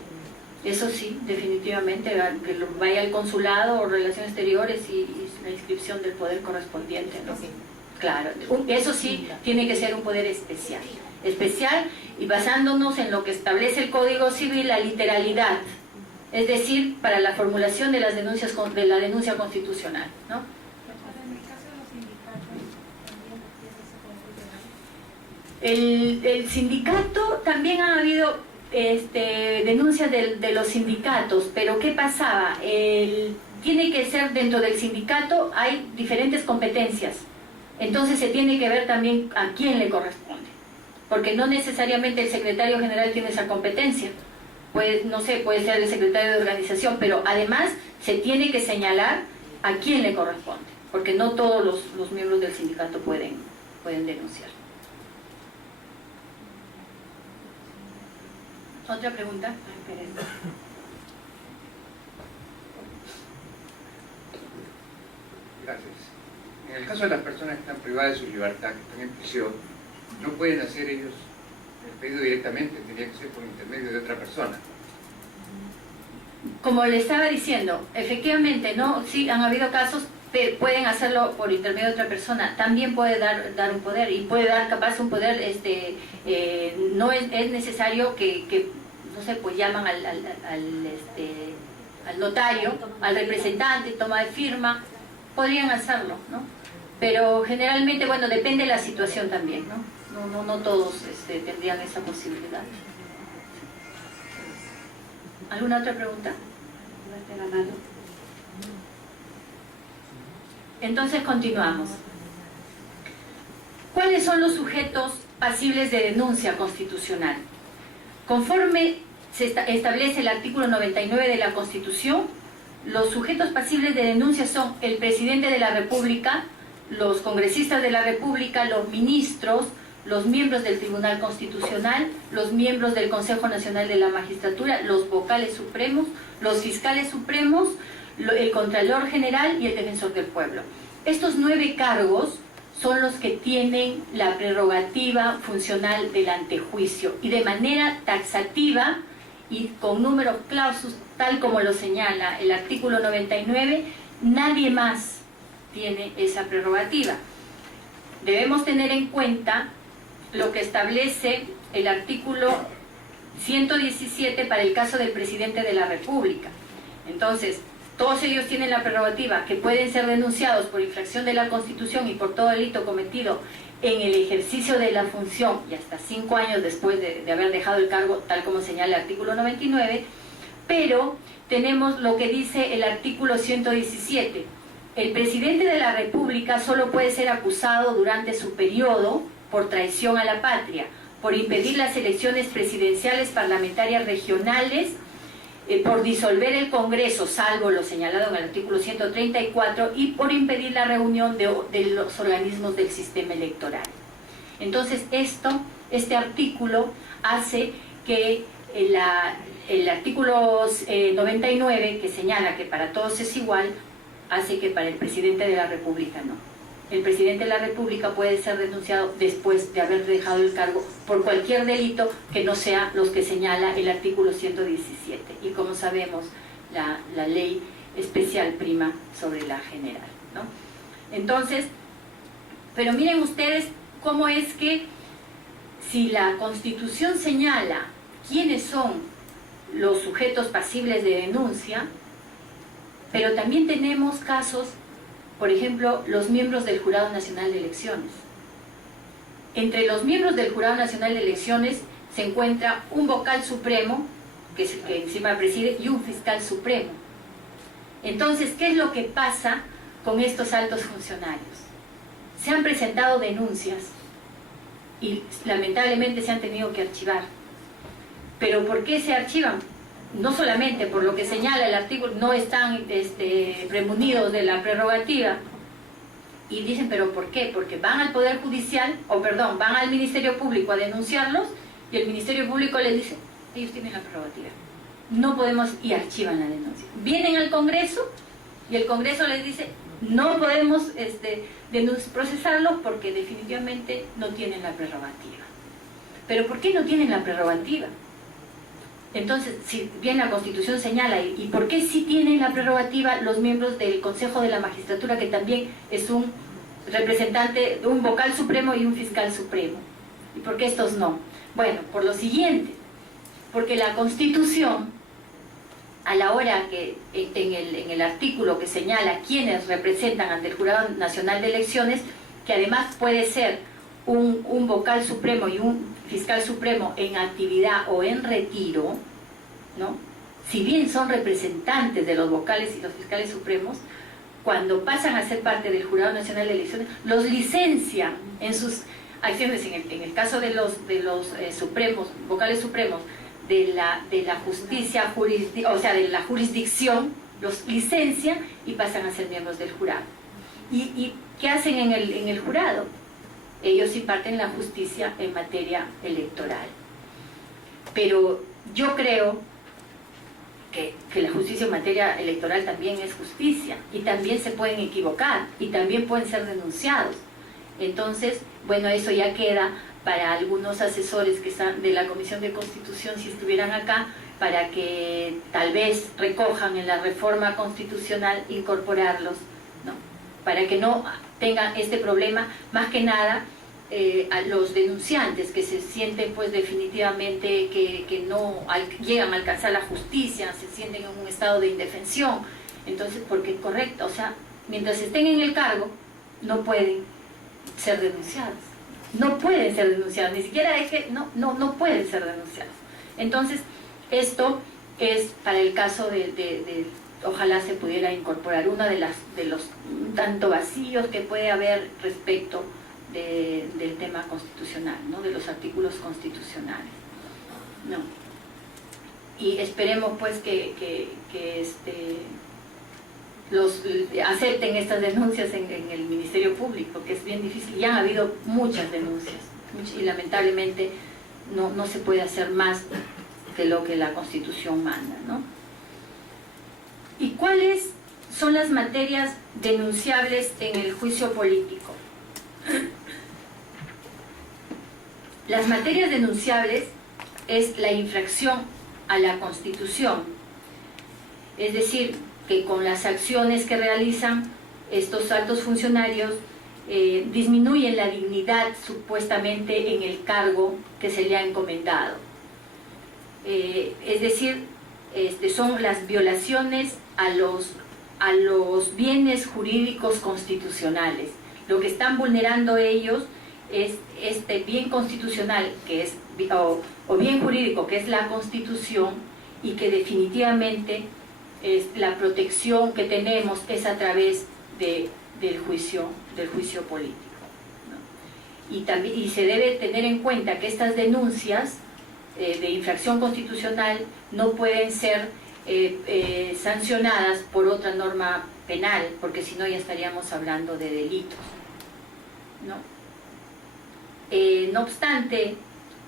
Eso sí, definitivamente, que vaya al consulado o relaciones exteriores y la inscripción del poder correspondiente, ¿no? Sí. Claro, eso sí tiene que ser un poder especial y basándonos en lo que establece el Código Civil, la literalidad, es decir, para la formulación de las denuncias de la denuncia constitucional, ¿no? En el caso de los sindicatos, ¿también tiene ese El sindicato, también ha habido denuncias de los sindicatos, pero ¿qué pasaba? Tiene que ser dentro del sindicato, hay diferentes competencias, entonces se tiene que ver también a quién le corresponde, porque no necesariamente el secretario general tiene esa competencia, pues no sé, puede ser el secretario de organización, pero además se tiene que señalar a quién le corresponde, porque no todos los miembros del sindicato pueden denunciar. ¿Otra pregunta? Gracias. En el caso de las personas que están privadas de su libertad, que están en prisión, no pueden hacer ellos el pedido directamente, tendría que ser por intermedio de otra persona. Como le estaba diciendo, efectivamente, ¿no? Sí, han habido casos, pero pueden hacerlo por intermedio de otra persona. También puede dar un poder, y puede dar capaz un poder, no es necesario que, no sé, pues llaman al notario, al representante, toma de firma, podrían hacerlo, ¿no? Pero generalmente, bueno, depende de la situación también, ¿no? No todos tendrían esa posibilidad. ¿Alguna otra pregunta? Levante la mano. Entonces continuamos. ¿Cuáles son los sujetos pasibles de denuncia constitucional? Conforme se establece el artículo 99 de la Constitución, los sujetos pasibles de denuncia son el presidente de la República, los congresistas de la República, los ministros, los miembros del Tribunal Constitucional, los miembros del Consejo Nacional de la Magistratura, los vocales supremos, los fiscales supremos, el Contralor General y el Defensor del Pueblo. Estos 9 cargos son los que tienen la prerrogativa funcional del antejuicio y de manera taxativa y con números clausus, tal como lo señala el artículo 99, nadie más tiene esa prerrogativa. Debemos tener en cuenta lo que establece el artículo 117 para el caso del presidente de la República. Entonces, todos ellos tienen la prerrogativa que pueden ser denunciados por infracción de la Constitución y por todo delito cometido en el ejercicio de la función y hasta 5 años después de haber dejado el cargo, tal como señala el artículo 99, pero tenemos lo que dice el artículo 117. El presidente de la República solo puede ser acusado durante su periodo por traición a la patria, por impedir las elecciones presidenciales, parlamentarias, regionales, por disolver el Congreso, salvo lo señalado en el artículo 134, y por impedir la reunión de los organismos del sistema electoral. Entonces este artículo hace que el artículo 99, que señala que para todos es igual, hace que para el presidente de la República no. El presidente de la República puede ser denunciado después de haber dejado el cargo por cualquier delito que no sea los que señala el artículo 117. Y como sabemos, la ley especial prima sobre la general, ¿no? Entonces, pero miren ustedes cómo es que si la Constitución señala quiénes son los sujetos pasibles de denuncia, pero también tenemos casos, por ejemplo, los miembros del Jurado Nacional de Elecciones. Entre los miembros del Jurado Nacional de Elecciones se encuentra un vocal supremo, que es el que encima preside, y un fiscal supremo. Entonces, ¿qué es lo que pasa con estos altos funcionarios? Se han presentado denuncias y lamentablemente se han tenido que archivar. ¿Pero por qué se archivan? No solamente por lo que señala el artículo, no están premunidos de la prerrogativa, y dicen, ¿pero por qué? Porque van al Poder Judicial, van al Ministerio Público a denunciarlos, y el Ministerio Público les dice, ellos tienen la prerrogativa. no podemos, y archivan la denuncia. Vienen al Congreso y el Congreso les dice, no podemos procesarlos porque definitivamente no tienen la prerrogativa. ¿Pero por qué no tienen la prerrogativa? Entonces, si bien la Constitución señala, ¿y por qué sí tienen la prerrogativa los miembros del Consejo de la Magistratura, que también es un representante, un vocal supremo y un fiscal supremo? ¿Y por qué estos no? Bueno, por lo siguiente, porque la Constitución, a la hora que en el artículo que señala quiénes representan ante el Jurado Nacional de Elecciones, que además puede ser un vocal supremo y un fiscal supremo en actividad o en retiro, ¿no? Si bien son representantes de los vocales y los fiscales supremos, cuando pasan a ser parte del Jurado Nacional de Elecciones, los licencian en sus acciones, en el caso de los supremos, vocales supremos, de la justicia, o sea, de la jurisdicción, los licencian y pasan a ser miembros del jurado. ¿Y qué hacen en el jurado? Ellos imparten la justicia en materia electoral. Pero yo creo que la justicia en materia electoral también es justicia, y también se pueden equivocar, y también pueden ser denunciados. Entonces, bueno, eso ya queda para algunos asesores que están de la Comisión de Constitución, si estuvieran acá, para que tal vez recojan en la reforma constitucional, incorporarlos, ¿no? Para que no tengan este problema, más que nada a los denunciantes que se sienten pues definitivamente que no llegan a alcanzar la justicia, se sienten en un estado de indefensión. Entonces, porque es correcto, o sea, mientras estén en el cargo, no pueden ser denunciados. No pueden ser denunciados, ni siquiera es que no pueden ser denunciados. Entonces, esto es para el caso de ojalá se pudiera incorporar uno de los tanto vacíos que puede haber respecto del tema constitucional, ¿no? De los artículos constitucionales, ¿no? Y esperemos pues que los acepten estas denuncias en el Ministerio Público, que es bien difícil. Ya han habido muchas denuncias y lamentablemente no se puede hacer más de lo que la Constitución manda, ¿no? ¿Y cuáles son las materias denunciables en el juicio político? Las materias denunciables es la infracción a la Constitución, es decir, que con las acciones que realizan estos altos funcionarios disminuyen la dignidad supuestamente en el cargo que se le ha encomendado. Es decir, son las violaciones a los bienes jurídicos constitucionales. Lo que están vulnerando ellos es este bien constitucional, que es, o bien jurídico, que es la Constitución, y que definitivamente la protección que tenemos es a través del juicio político, ¿no? Y se debe tener en cuenta que estas denuncias de infracción constitucional no pueden ser sancionadas por otra norma penal, porque si no ya estaríamos hablando de delitos, ¿no? No obstante,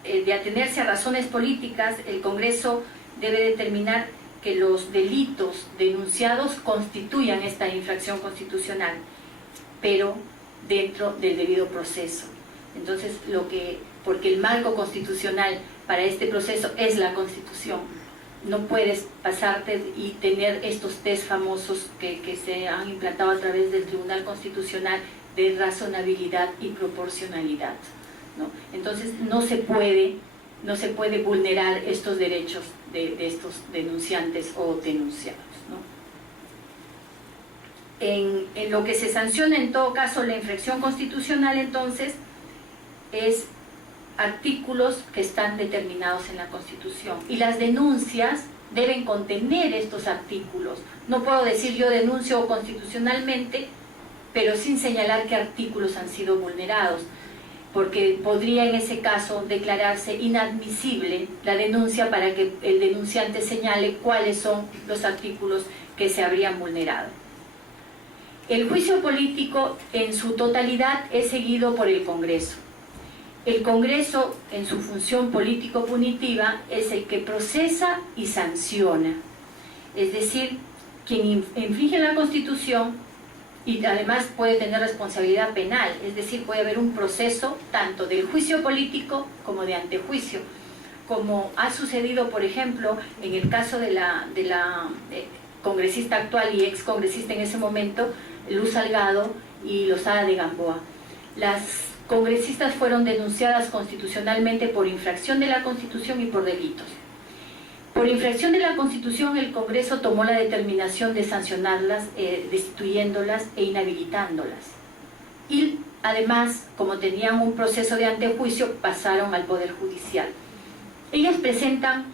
de atenerse a razones políticas, el Congreso debe determinar que los delitos denunciados constituyan esta infracción constitucional, pero dentro del debido proceso. Entonces, porque el marco constitucional para este proceso es la Constitución, no puedes pasarte y tener estos test famosos que se han implantado a través del Tribunal Constitucional de razonabilidad y proporcionalidad, ¿no? Entonces no se puede vulnerar estos derechos de estos denunciantes o denunciados, ¿no? En lo que se sanciona en todo caso la infracción constitucional, entonces, es artículos que están determinados en la Constitución, y las denuncias deben contener estos artículos. No puedo decir yo denuncio constitucionalmente, pero sin señalar qué artículos han sido vulnerados, porque podría en ese caso declararse inadmisible la denuncia para que el denunciante señale cuáles son los artículos que se habrían vulnerado. El juicio político en su totalidad es seguido por el Congreso, el Congreso, en su función político-punitiva, es el que procesa y sanciona. Es decir, quien infringe la Constitución y además puede tener responsabilidad penal, es decir, puede haber un proceso tanto del juicio político como de antejuicio, como ha sucedido, por ejemplo, en el caso de la congresista actual y ex congresista en ese momento, Luz Salgado y Lozada de Gamboa. Las congresistas fueron denunciadas constitucionalmente por infracción de la Constitución y por delitos. Por infracción de la Constitución, el Congreso tomó la determinación de sancionarlas, destituyéndolas e inhabilitándolas. Y además, como tenían un proceso de antejuicio, pasaron al Poder Judicial. Ellas presentan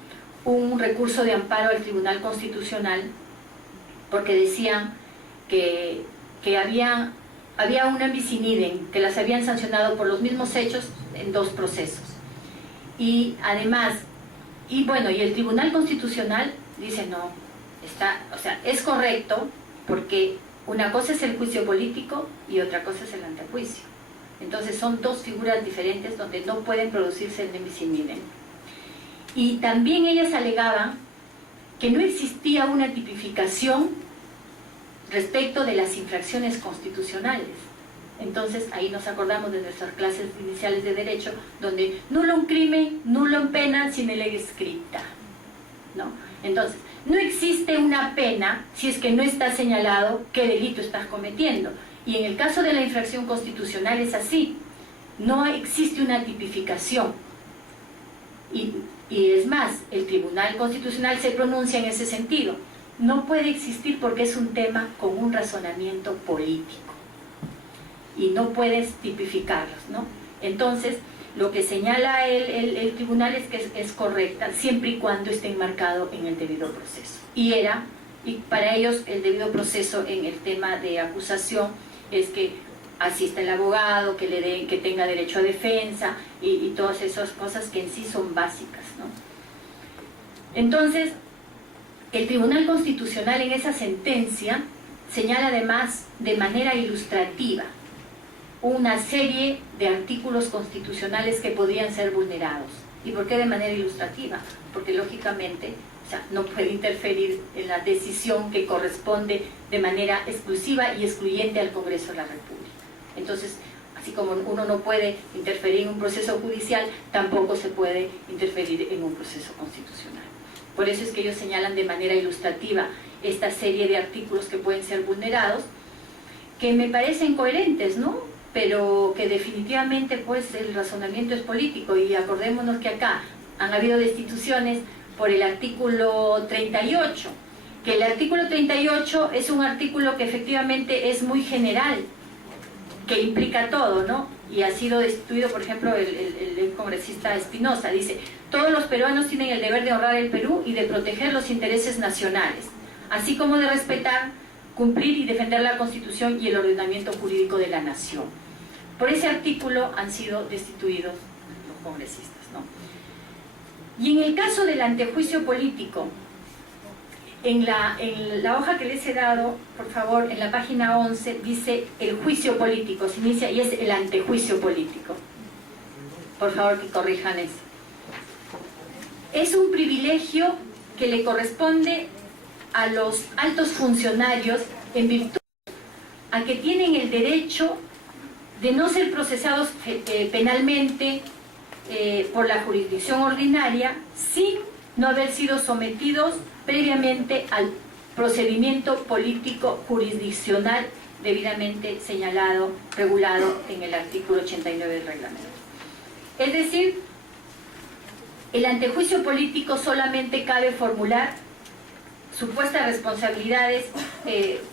un recurso de amparo al Tribunal Constitucional porque decían que había una bis in idem, que las habían sancionado por los mismos hechos en dos procesos. Y además, y el Tribunal Constitucional dice no, es correcto, porque una cosa es el juicio político y otra cosa es el antejuicio. Entonces son dos figuras diferentes donde no pueden producirse el bis in idem. Y también ellas alegaban que no existía una tipificación respecto de las infracciones constitucionales. Entonces ahí nos acordamos de nuestras clases iniciales de Derecho, donde nulo un crimen, nulo en pena sine lege scripta, ¿no? Entonces, no existe una pena si es que no está señalado qué delito estás cometiendo. Y en el caso de la infracción constitucional es así, no existe una tipificación. Y es más, el Tribunal Constitucional se pronuncia en ese sentido. No puede existir porque es un tema con un razonamiento político y no puedes tipificarlos, ¿no? Entonces, lo que señala el tribunal es que es correcta siempre y cuando esté enmarcado en el debido proceso. Y para ellos el debido proceso en el tema de acusación es que asista el abogado, que tenga derecho a defensa y todas esas cosas que en sí son básicas, ¿no? Entonces, el Tribunal Constitucional en esa sentencia señala además de manera ilustrativa una serie de artículos constitucionales que podrían ser vulnerados. ¿Y por qué de manera ilustrativa? Porque lógicamente no puede interferir en la decisión que corresponde de manera exclusiva y excluyente al Congreso de la República. Entonces, así como uno no puede interferir en un proceso judicial, tampoco se puede interferir en un proceso constitucional. Por eso es que ellos señalan de manera ilustrativa esta serie de artículos que pueden ser vulnerados, que me parecen coherentes, ¿no? Pero que definitivamente pues el razonamiento es político, y acordémonos que acá han habido destituciones por el artículo 38, que el artículo 38 es un artículo que efectivamente es muy general, que implica todo, ¿no? Y ha sido destituido, por ejemplo, el congresista Espinosa, dice: todos los peruanos tienen el deber de honrar el Perú y de proteger los intereses nacionales, así como de respetar, cumplir y defender la Constitución y el ordenamiento jurídico de la nación. Por ese artículo han sido destituidos los congresistas, ¿no? Y en el caso del antejuicio político, en la hoja que les he dado, por favor, en la página 11, dice el juicio político, se inicia y es el antejuicio político. Por favor, que corrijan eso. Es un privilegio que le corresponde a los altos funcionarios en virtud a que tienen el derecho de no ser procesados penalmente por la jurisdicción ordinaria sin no haber sido sometidos previamente al procedimiento político jurisdiccional debidamente señalado, regulado en el artículo 89 del reglamento. Es decir, el antejuicio político solamente cabe formular supuestas responsabilidades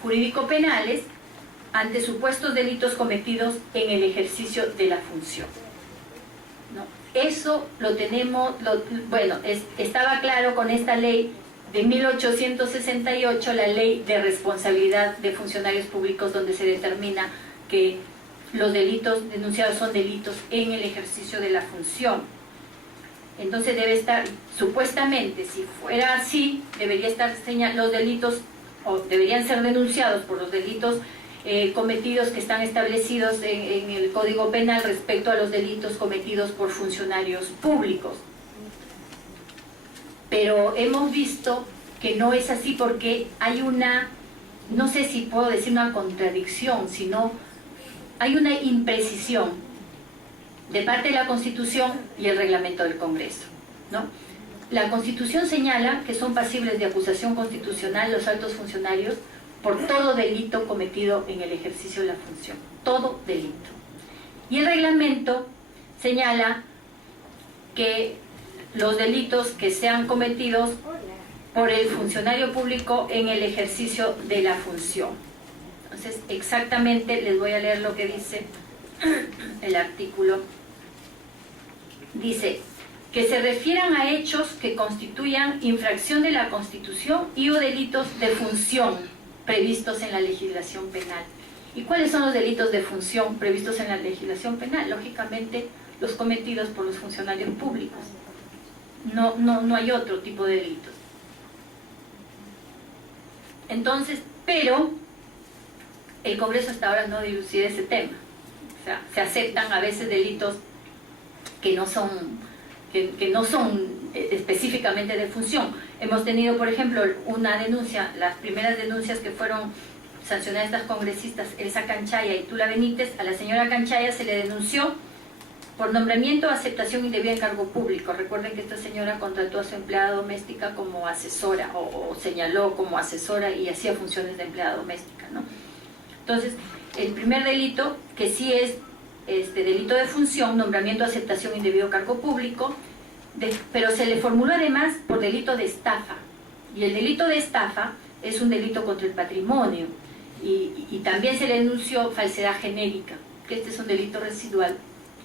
jurídico-penales ante supuestos delitos cometidos en el ejercicio de la función, ¿no? Eso lo tenemos, estaba claro con esta ley de 1868, la ley de responsabilidad de funcionarios públicos, donde se determina que los delitos denunciados son delitos en el ejercicio de la función. Entonces debe estar, supuestamente, si fuera así, debería estar los delitos, o deberían ser denunciados por los delitos cometidos que están establecidos en el Código Penal respecto a los delitos cometidos por funcionarios públicos. Pero hemos visto que no es así porque hay una, no sé si puedo decir una contradicción, sino hay una imprecisión de parte de la Constitución y el reglamento del Congreso, ¿no? La Constitución señala que son pasibles de acusación constitucional los altos funcionarios por todo delito cometido en el ejercicio de la función, todo delito. Y el reglamento señala que los delitos que sean cometidos por el funcionario público en el ejercicio de la función. Entonces, exactamente les voy a leer lo que dice el artículo. Dice que se refieran a hechos que constituyan infracción de la Constitución y o delitos de función previstos en la legislación penal. ¿Y cuáles son los delitos de función previstos en la legislación penal? Lógicamente, los cometidos por los funcionarios públicos. No hay otro tipo de delitos. Entonces, pero el Congreso hasta ahora no dilucida ese tema. O sea, se aceptan a veces delitos que no son específicamente de función. Hemos tenido, por ejemplo, una denuncia, las primeras denuncias que fueron sancionadas estas congresistas, Elsa Canchaya y Tula Benítez. A la señora Canchaya se le denunció por nombramiento o aceptación indebida en cargo público. Recuerden que esta señora contrató a su empleada doméstica como asesora o señaló como asesora y hacía funciones de empleada doméstica, ¿no? Entonces, el primer delito, que sí es delito de función, nombramiento o aceptación indebido a cargo público, pero se le formuló además por delito de estafa. Y el delito de estafa es un delito contra el patrimonio. Y también se le denunció falsedad genérica, que este es un delito residual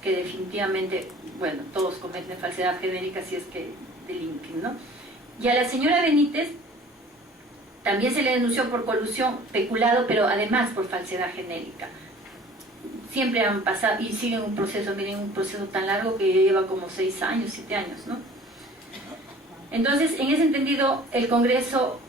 que definitivamente, bueno, todos cometen falsedad genérica si es que delinquen, ¿no? Y a la señora Benítez también se le denunció por colusión, peculado, pero además por falsedad genérica. Siempre han pasado y siguen un proceso, miren, un proceso tan largo que lleva como 6 años, 7 años, ¿no? Entonces, en ese entendido, el Congreso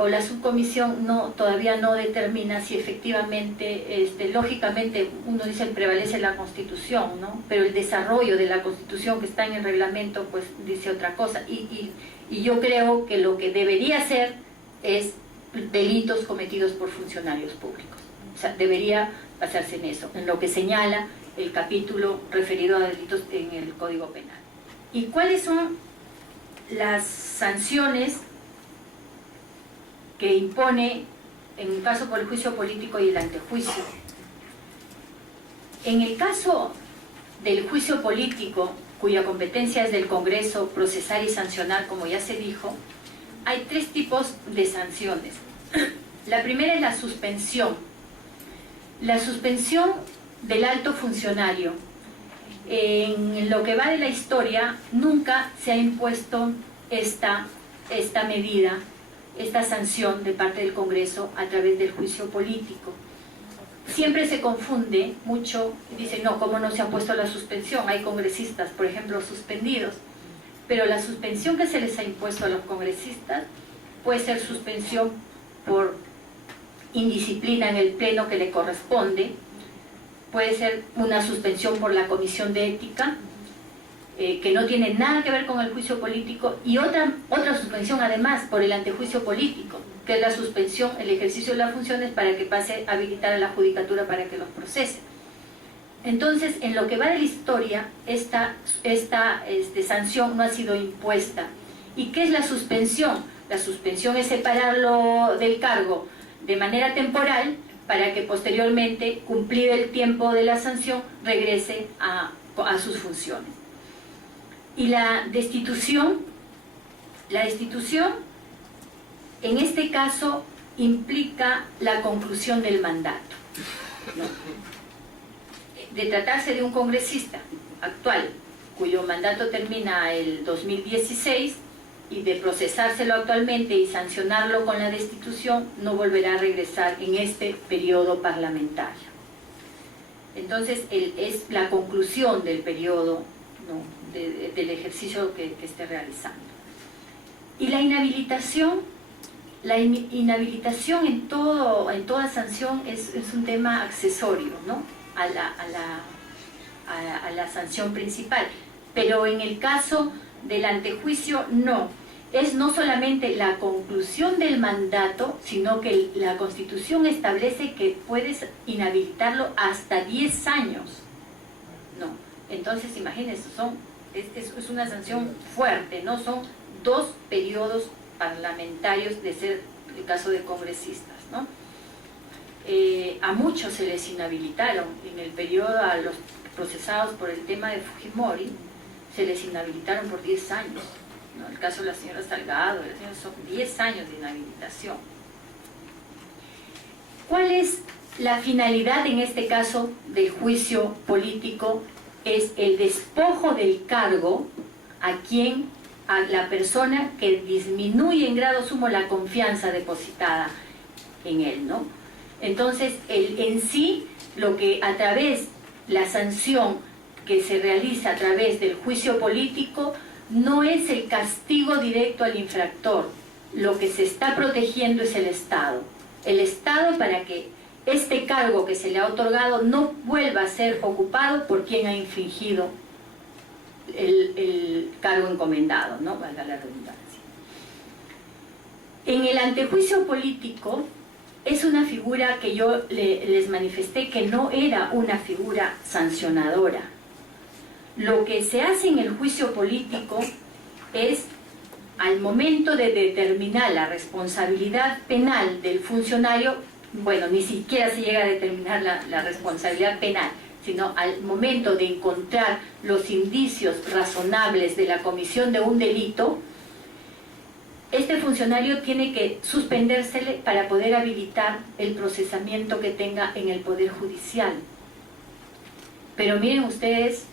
o la subcomisión todavía no determina si efectivamente, lógicamente, uno dice prevalece la Constitución, ¿no? Pero el desarrollo de la Constitución que está en el reglamento, pues dice otra cosa. Y yo creo que lo que debería ser es delitos cometidos por funcionarios públicos. O sea, debería basarse en eso, en lo que señala el capítulo referido a delitos en el Código Penal. ¿Y cuáles son las sanciones que impone en un caso por el juicio político y el antejuicio? En el caso del juicio político, cuya competencia es del Congreso procesar y sancionar, como ya se dijo, hay 3 tipos de sanciones. La primera es la suspensión. La suspensión del alto funcionario. En lo que va de la historia, nunca se ha impuesto esta medida, esta sanción de parte del Congreso a través del juicio político. Siempre se confunde mucho, dice, no, ¿cómo no se ha puesto la suspensión? Hay congresistas, por ejemplo, suspendidos. Pero la suspensión que se les ha impuesto a los congresistas puede ser suspensión por indisciplina en el pleno que le corresponde, puede ser una suspensión por la comisión de ética, que no tiene nada que ver con el juicio político, y otra suspensión además por el antejuicio político, que es la suspensión, el ejercicio de las funciones para que pase a habilitar a la judicatura para que los procese. Entonces, en lo que va de la historia, esta sanción no ha sido impuesta. ¿Y qué es la suspensión? La suspensión es separarlo del cargo de manera temporal para que posteriormente, cumplido el tiempo de la sanción, regrese a sus funciones. Y la destitución en este caso implica la conclusión del mandato, ¿no? De tratarse de un congresista actual cuyo mandato termina el 2016 y de procesárselo actualmente y sancionarlo con la destitución, no volverá a regresar en este periodo parlamentario. Entonces es la conclusión del periodo, ¿no?, del ejercicio que esté realizando. Y la inhabilitación la inhabilitación en toda sanción es un tema accesorio, ¿no? a la sanción principal, pero en el caso del antejuicio no. Es no solamente la conclusión del mandato, sino que la Constitución establece que puedes inhabilitarlo hasta 10 años. No. Entonces, imagínense, es una sanción fuerte, ¿no? Son 2 periodos parlamentarios de ser el caso de congresistas, ¿no? A muchos se les inhabilitaron en el periodo, a los procesados por el tema de Fujimori, se les inhabilitaron por 10 años. ¿No? El caso de la señora Salgado, son 10 años de inhabilitación. ¿Cuál es la finalidad en este caso del juicio político? Es el despojo del cargo a la persona que disminuye en grado sumo la confianza depositada en él, ¿no? Entonces, en sí, lo que a través, la sanción que se realiza a través del juicio político, no es el castigo directo al infractor. Lo que se está protegiendo es el Estado. El Estado, para que este cargo que se le ha otorgado no vuelva a ser ocupado por quien ha infringido el cargo encomendado, ¿no? Valga la redundancia. En el antejuicio político es una figura que yo les manifesté que no era una figura sancionadora. Lo que se hace en el juicio político es, al momento de determinar la responsabilidad penal del funcionario, bueno, ni siquiera se llega a determinar la responsabilidad penal, sino al momento de encontrar los indicios razonables de la comisión de un delito, este funcionario tiene que suspendérsele para poder habilitar el procesamiento que tenga en el Poder Judicial. Pero miren ustedes,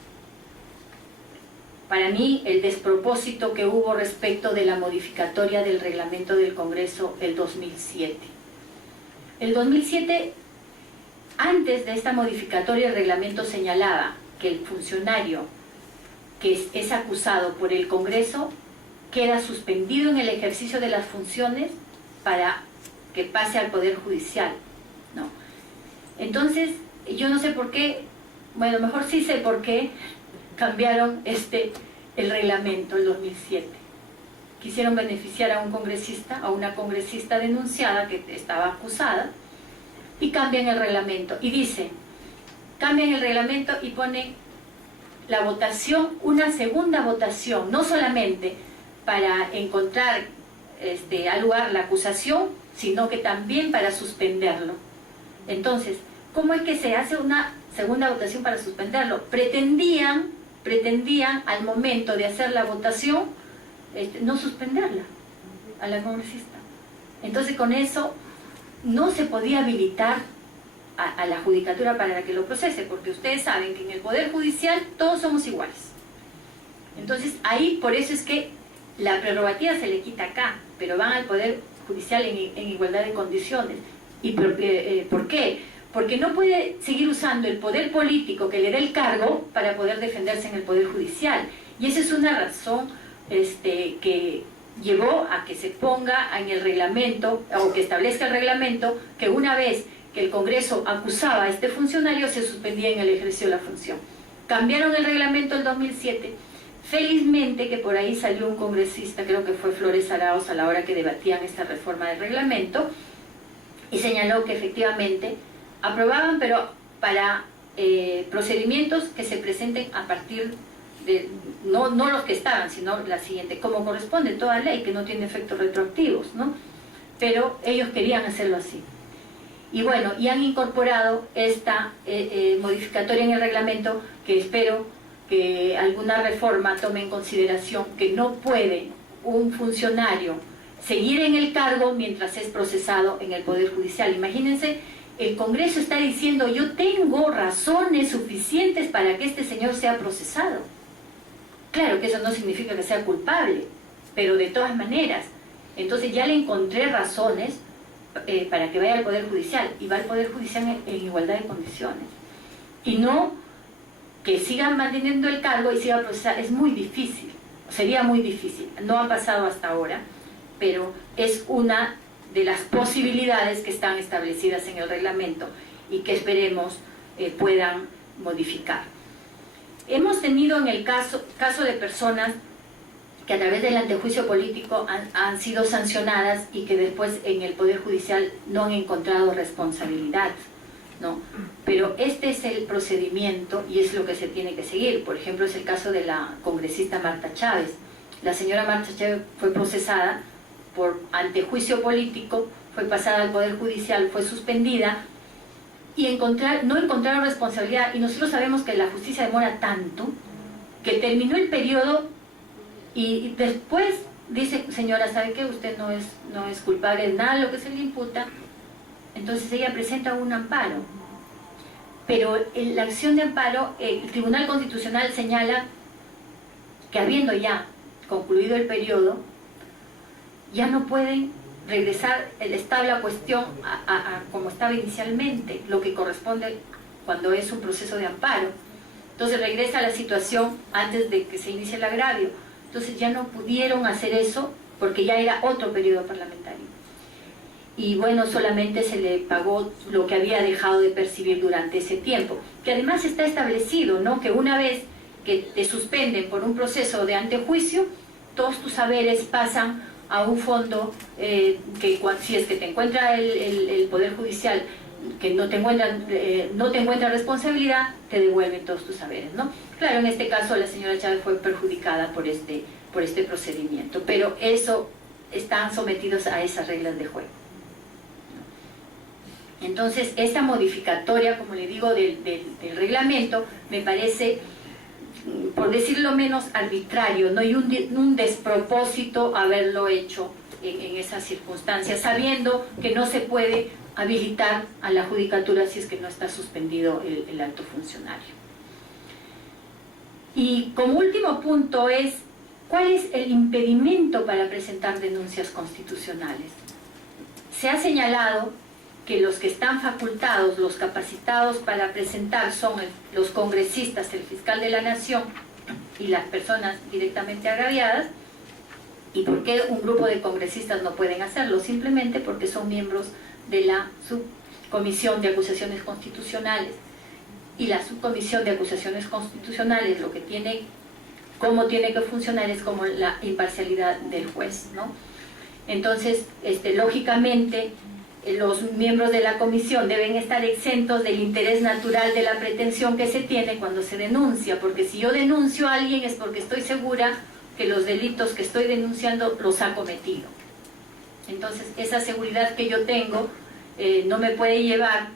para mí, el despropósito que hubo respecto de la modificatoria del reglamento del Congreso el 2007. El 2007, antes de esta modificatoria, el reglamento señalaba que el funcionario que es acusado por el Congreso queda suspendido en el ejercicio de las funciones para que pase al Poder Judicial, ¿no? Entonces, yo no sé por qué, bueno, mejor sí sé por qué cambiaron el reglamento el 2007. Quisieron beneficiar a un congresista, a una congresista denunciada que estaba acusada, y cambian el reglamento. Y dice, cambian el reglamento y ponen la votación, una segunda votación, no solamente para encontrar al lugar la acusación, sino que también para suspenderlo. Entonces, ¿cómo es que se hace una segunda votación para suspenderlo? Pretendían al momento de hacer la votación no suspenderla a la congresista. Entonces, con eso no se podía habilitar a la judicatura para que lo procese, porque ustedes saben que en el Poder Judicial todos somos iguales. Entonces, ahí por eso es que la prerrogativa se le quita acá, pero van al Poder Judicial en igualdad de condiciones. ¿Y por qué? Porque no puede seguir usando el poder político que le da el cargo para poder defenderse en el Poder Judicial. Y esa es una razón que llevó a que se ponga en el reglamento, o que establezca el reglamento, que una vez que el Congreso acusaba a este funcionario, se suspendía en el ejercicio de la función. Cambiaron el reglamento en 2007. Felizmente que por ahí salió un congresista, creo que fue Flores Arauz, a la hora que debatían esta reforma del reglamento, y señaló que efectivamente aprobaban, pero para procedimientos que se presenten a partir de, no los que estaban, sino la siguiente, como corresponde toda ley que no tiene efectos retroactivos, ¿no? Pero ellos querían hacerlo así. Y bueno, y han incorporado esta modificatoria en el reglamento, que espero que alguna reforma tome en consideración que no puede un funcionario seguir en el cargo mientras es procesado en el Poder Judicial. Imagínense, el Congreso está diciendo, yo tengo razones suficientes para que este señor sea procesado. Claro que eso no significa que sea culpable, pero de todas maneras, entonces ya le encontré razones para que vaya al Poder Judicial, y va al Poder Judicial en igualdad de condiciones. Y no que sigan manteniendo el cargo y siga procesando. Es muy difícil, sería muy difícil. No ha pasado hasta ahora, pero es una de las posibilidades que están establecidas en el reglamento y que esperemos puedan modificar. Hemos tenido en el caso de personas que a través del antejuicio político han sido sancionadas y que después en el Poder Judicial no han encontrado responsabilidad, ¿no? Pero este es el procedimiento y es lo que se tiene que seguir. Por ejemplo, es el caso de la congresista Marta Chávez. La señora Marta Chávez fue procesada por antejuicio político, fue pasada al Poder Judicial, fue suspendida y no encontraron responsabilidad. Y nosotros sabemos que la justicia demora tanto que terminó el periodo y después dice, señora, ¿sabe qué? Usted no es culpable de nada de lo que se le imputa. Entonces ella presenta un amparo. Pero en la acción de amparo, el Tribunal Constitucional señala que habiendo ya concluido el periodo, ya no pueden regresar el estado de la cuestión a como estaba inicialmente, lo que corresponde cuando es un proceso de amparo. Entonces regresa a la situación antes de que se inicie el agravio. Entonces ya no pudieron hacer eso porque ya era otro periodo parlamentario. Y bueno, solamente se le pagó lo que había dejado de percibir durante ese tiempo. Que además está establecido, ¿no?, que una vez que te suspenden por un proceso de antejuicio, todos tus saberes pasan a un fondo que si es que te encuentra el Poder Judicial que no te encuentra responsabilidad, te devuelven todos tus saberes, ¿no? Claro, en este caso la señora Chávez fue perjudicada por este procedimiento, pero eso están sometidos a esas reglas de juego. Entonces, esta modificatoria, como le digo, del reglamento, me parece, por decirlo menos, arbitrario, ¿no? Y un despropósito haberlo hecho en esas circunstancias, sabiendo que no se puede habilitar a la judicatura si es que no está suspendido el acto funcionario. Y como último punto es, ¿cuál es el impedimento para presentar denuncias constitucionales? Se ha señalado que los que están facultados, los capacitados para presentar son los congresistas, el fiscal de la Nación y las personas directamente agraviadas. ¿Y por qué un grupo de congresistas no pueden hacerlo? Simplemente porque son miembros de la subcomisión de acusaciones constitucionales. Y la subcomisión de acusaciones constitucionales cómo tiene que funcionar es como la imparcialidad del juez, ¿no? Entonces, lógicamente, los miembros de la comisión deben estar exentos del interés natural de la pretensión que se tiene cuando se denuncia, porque si yo denuncio a alguien es porque estoy segura que los delitos que estoy denunciando los ha cometido. Entonces, esa seguridad que yo tengo no me puede llevar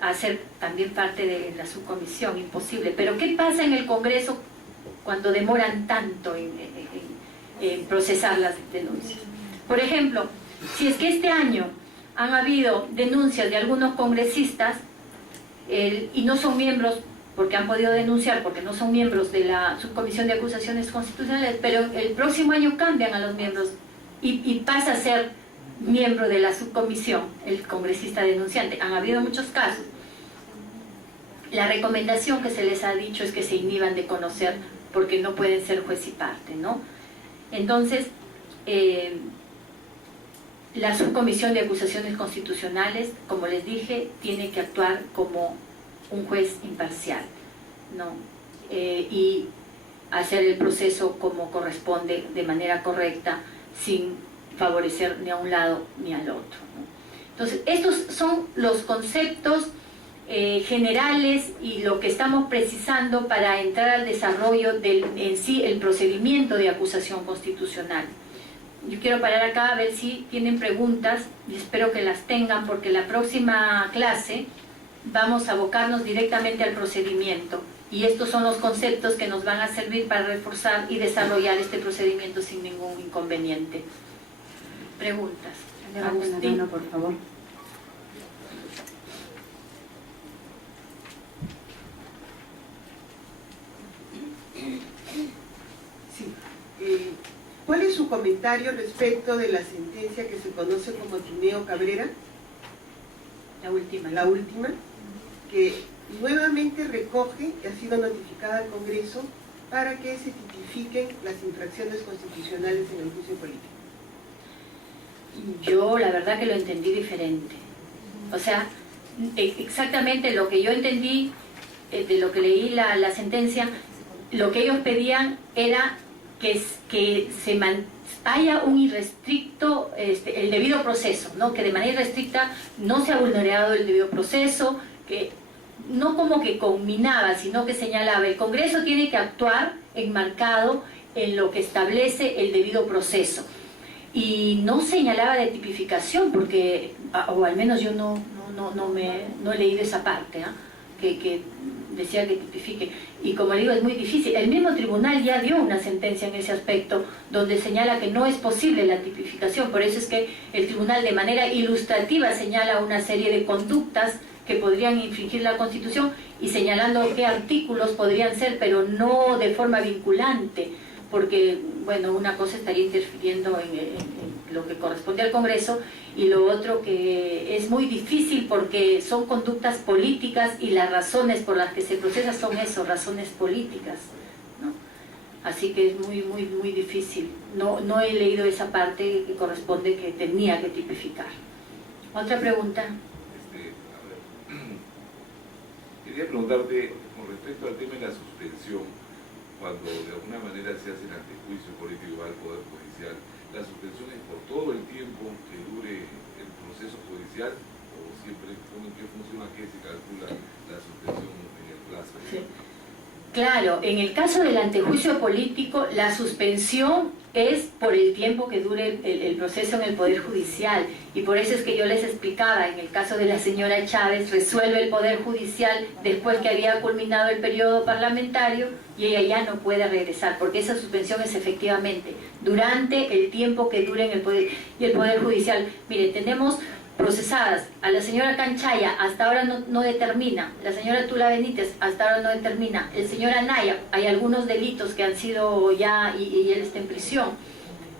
a ser también parte de la subcomisión, imposible. Pero ¿qué pasa en el Congreso cuando demoran tanto en procesar las denuncias? Por ejemplo, si es que este año han habido denuncias de algunos congresistas y no son miembros, porque han podido denunciar, porque no son miembros de la subcomisión de acusaciones constitucionales, pero el próximo año cambian a los miembros y pasa a ser miembro de la subcomisión, el congresista denunciante. Han habido muchos casos. La recomendación que se les ha dicho es que se inhiban de conocer porque no pueden ser juez y parte, ¿no? Entonces, la subcomisión de acusaciones constitucionales, como les dije, tiene que actuar como un juez imparcial, ¿no? Y hacer el proceso como corresponde, de manera correcta, sin favorecer ni a un lado ni al otro, ¿no? Entonces, estos son los conceptos generales y lo que estamos precisando para entrar al desarrollo en sí el procedimiento de acusación constitucional. Yo quiero parar acá a ver si tienen preguntas y espero que las tengan, porque la próxima clase vamos a abocarnos directamente al procedimiento y estos son los conceptos que nos van a servir para reforzar y desarrollar este procedimiento sin ningún inconveniente. Preguntas. Levanten la mano, por favor. Sí. ¿Cuál es su comentario respecto de la sentencia que se conoce como Tineo Cabrera? La última. La última, que nuevamente recoge y ha sido notificada al Congreso para que se tipifiquen las infracciones constitucionales en el juicio político. Yo la verdad que lo entendí diferente. O sea, exactamente lo que yo entendí de lo que leí la sentencia, lo que ellos pedían era que haya un irrestricto, el debido proceso, ¿no? Que de manera irrestricta no se ha vulnerado el debido proceso, que no como que conminaba, sino que señalaba, el Congreso tiene que actuar enmarcado en lo que establece el debido proceso. Y no señalaba de tipificación, porque, o al menos yo no he leído esa parte, que decía que tipifique. Y como digo, es muy difícil. El mismo tribunal ya dio una sentencia en ese aspecto, donde señala que no es posible la tipificación. Por eso es que el tribunal de manera ilustrativa señala una serie de conductas que podrían infringir la Constitución y señalando qué artículos podrían ser, pero no de forma vinculante, porque, bueno, una cosa estaría interfiriendo en lo que corresponde al Congreso, y lo otro que es muy difícil porque son conductas políticas y las razones por las que se procesa son eso, razones políticas, ¿no? Así que es muy, muy, muy difícil. No he leído esa parte que corresponde que tenía que tipificar. ¿Otra pregunta? Quería preguntarte con respecto al tema de la suspensión, cuando de alguna manera se hace el antejuicio político al Poder Judicial, ¿la suspensión es por todo el tiempo que dure el proceso judicial o siempre, en qué funciona, qué se calcula la suspensión en el plazo? Sí. Claro, en el caso del antejuicio político, la suspensión es por el tiempo que dure el proceso en el Poder Judicial, y por eso es que yo les explicaba, en el caso de la señora Chávez, resuelve el Poder Judicial después que había culminado el periodo parlamentario y ella ya no puede regresar, porque esa suspensión es efectivamente durante el tiempo que dure en el Poder Judicial. Mire, tenemos procesadas a la señora Canchaya, hasta ahora no determina, la señora Tula Benítez hasta ahora no determina, el señor Anaya, hay algunos delitos que han sido ya y él está en prisión,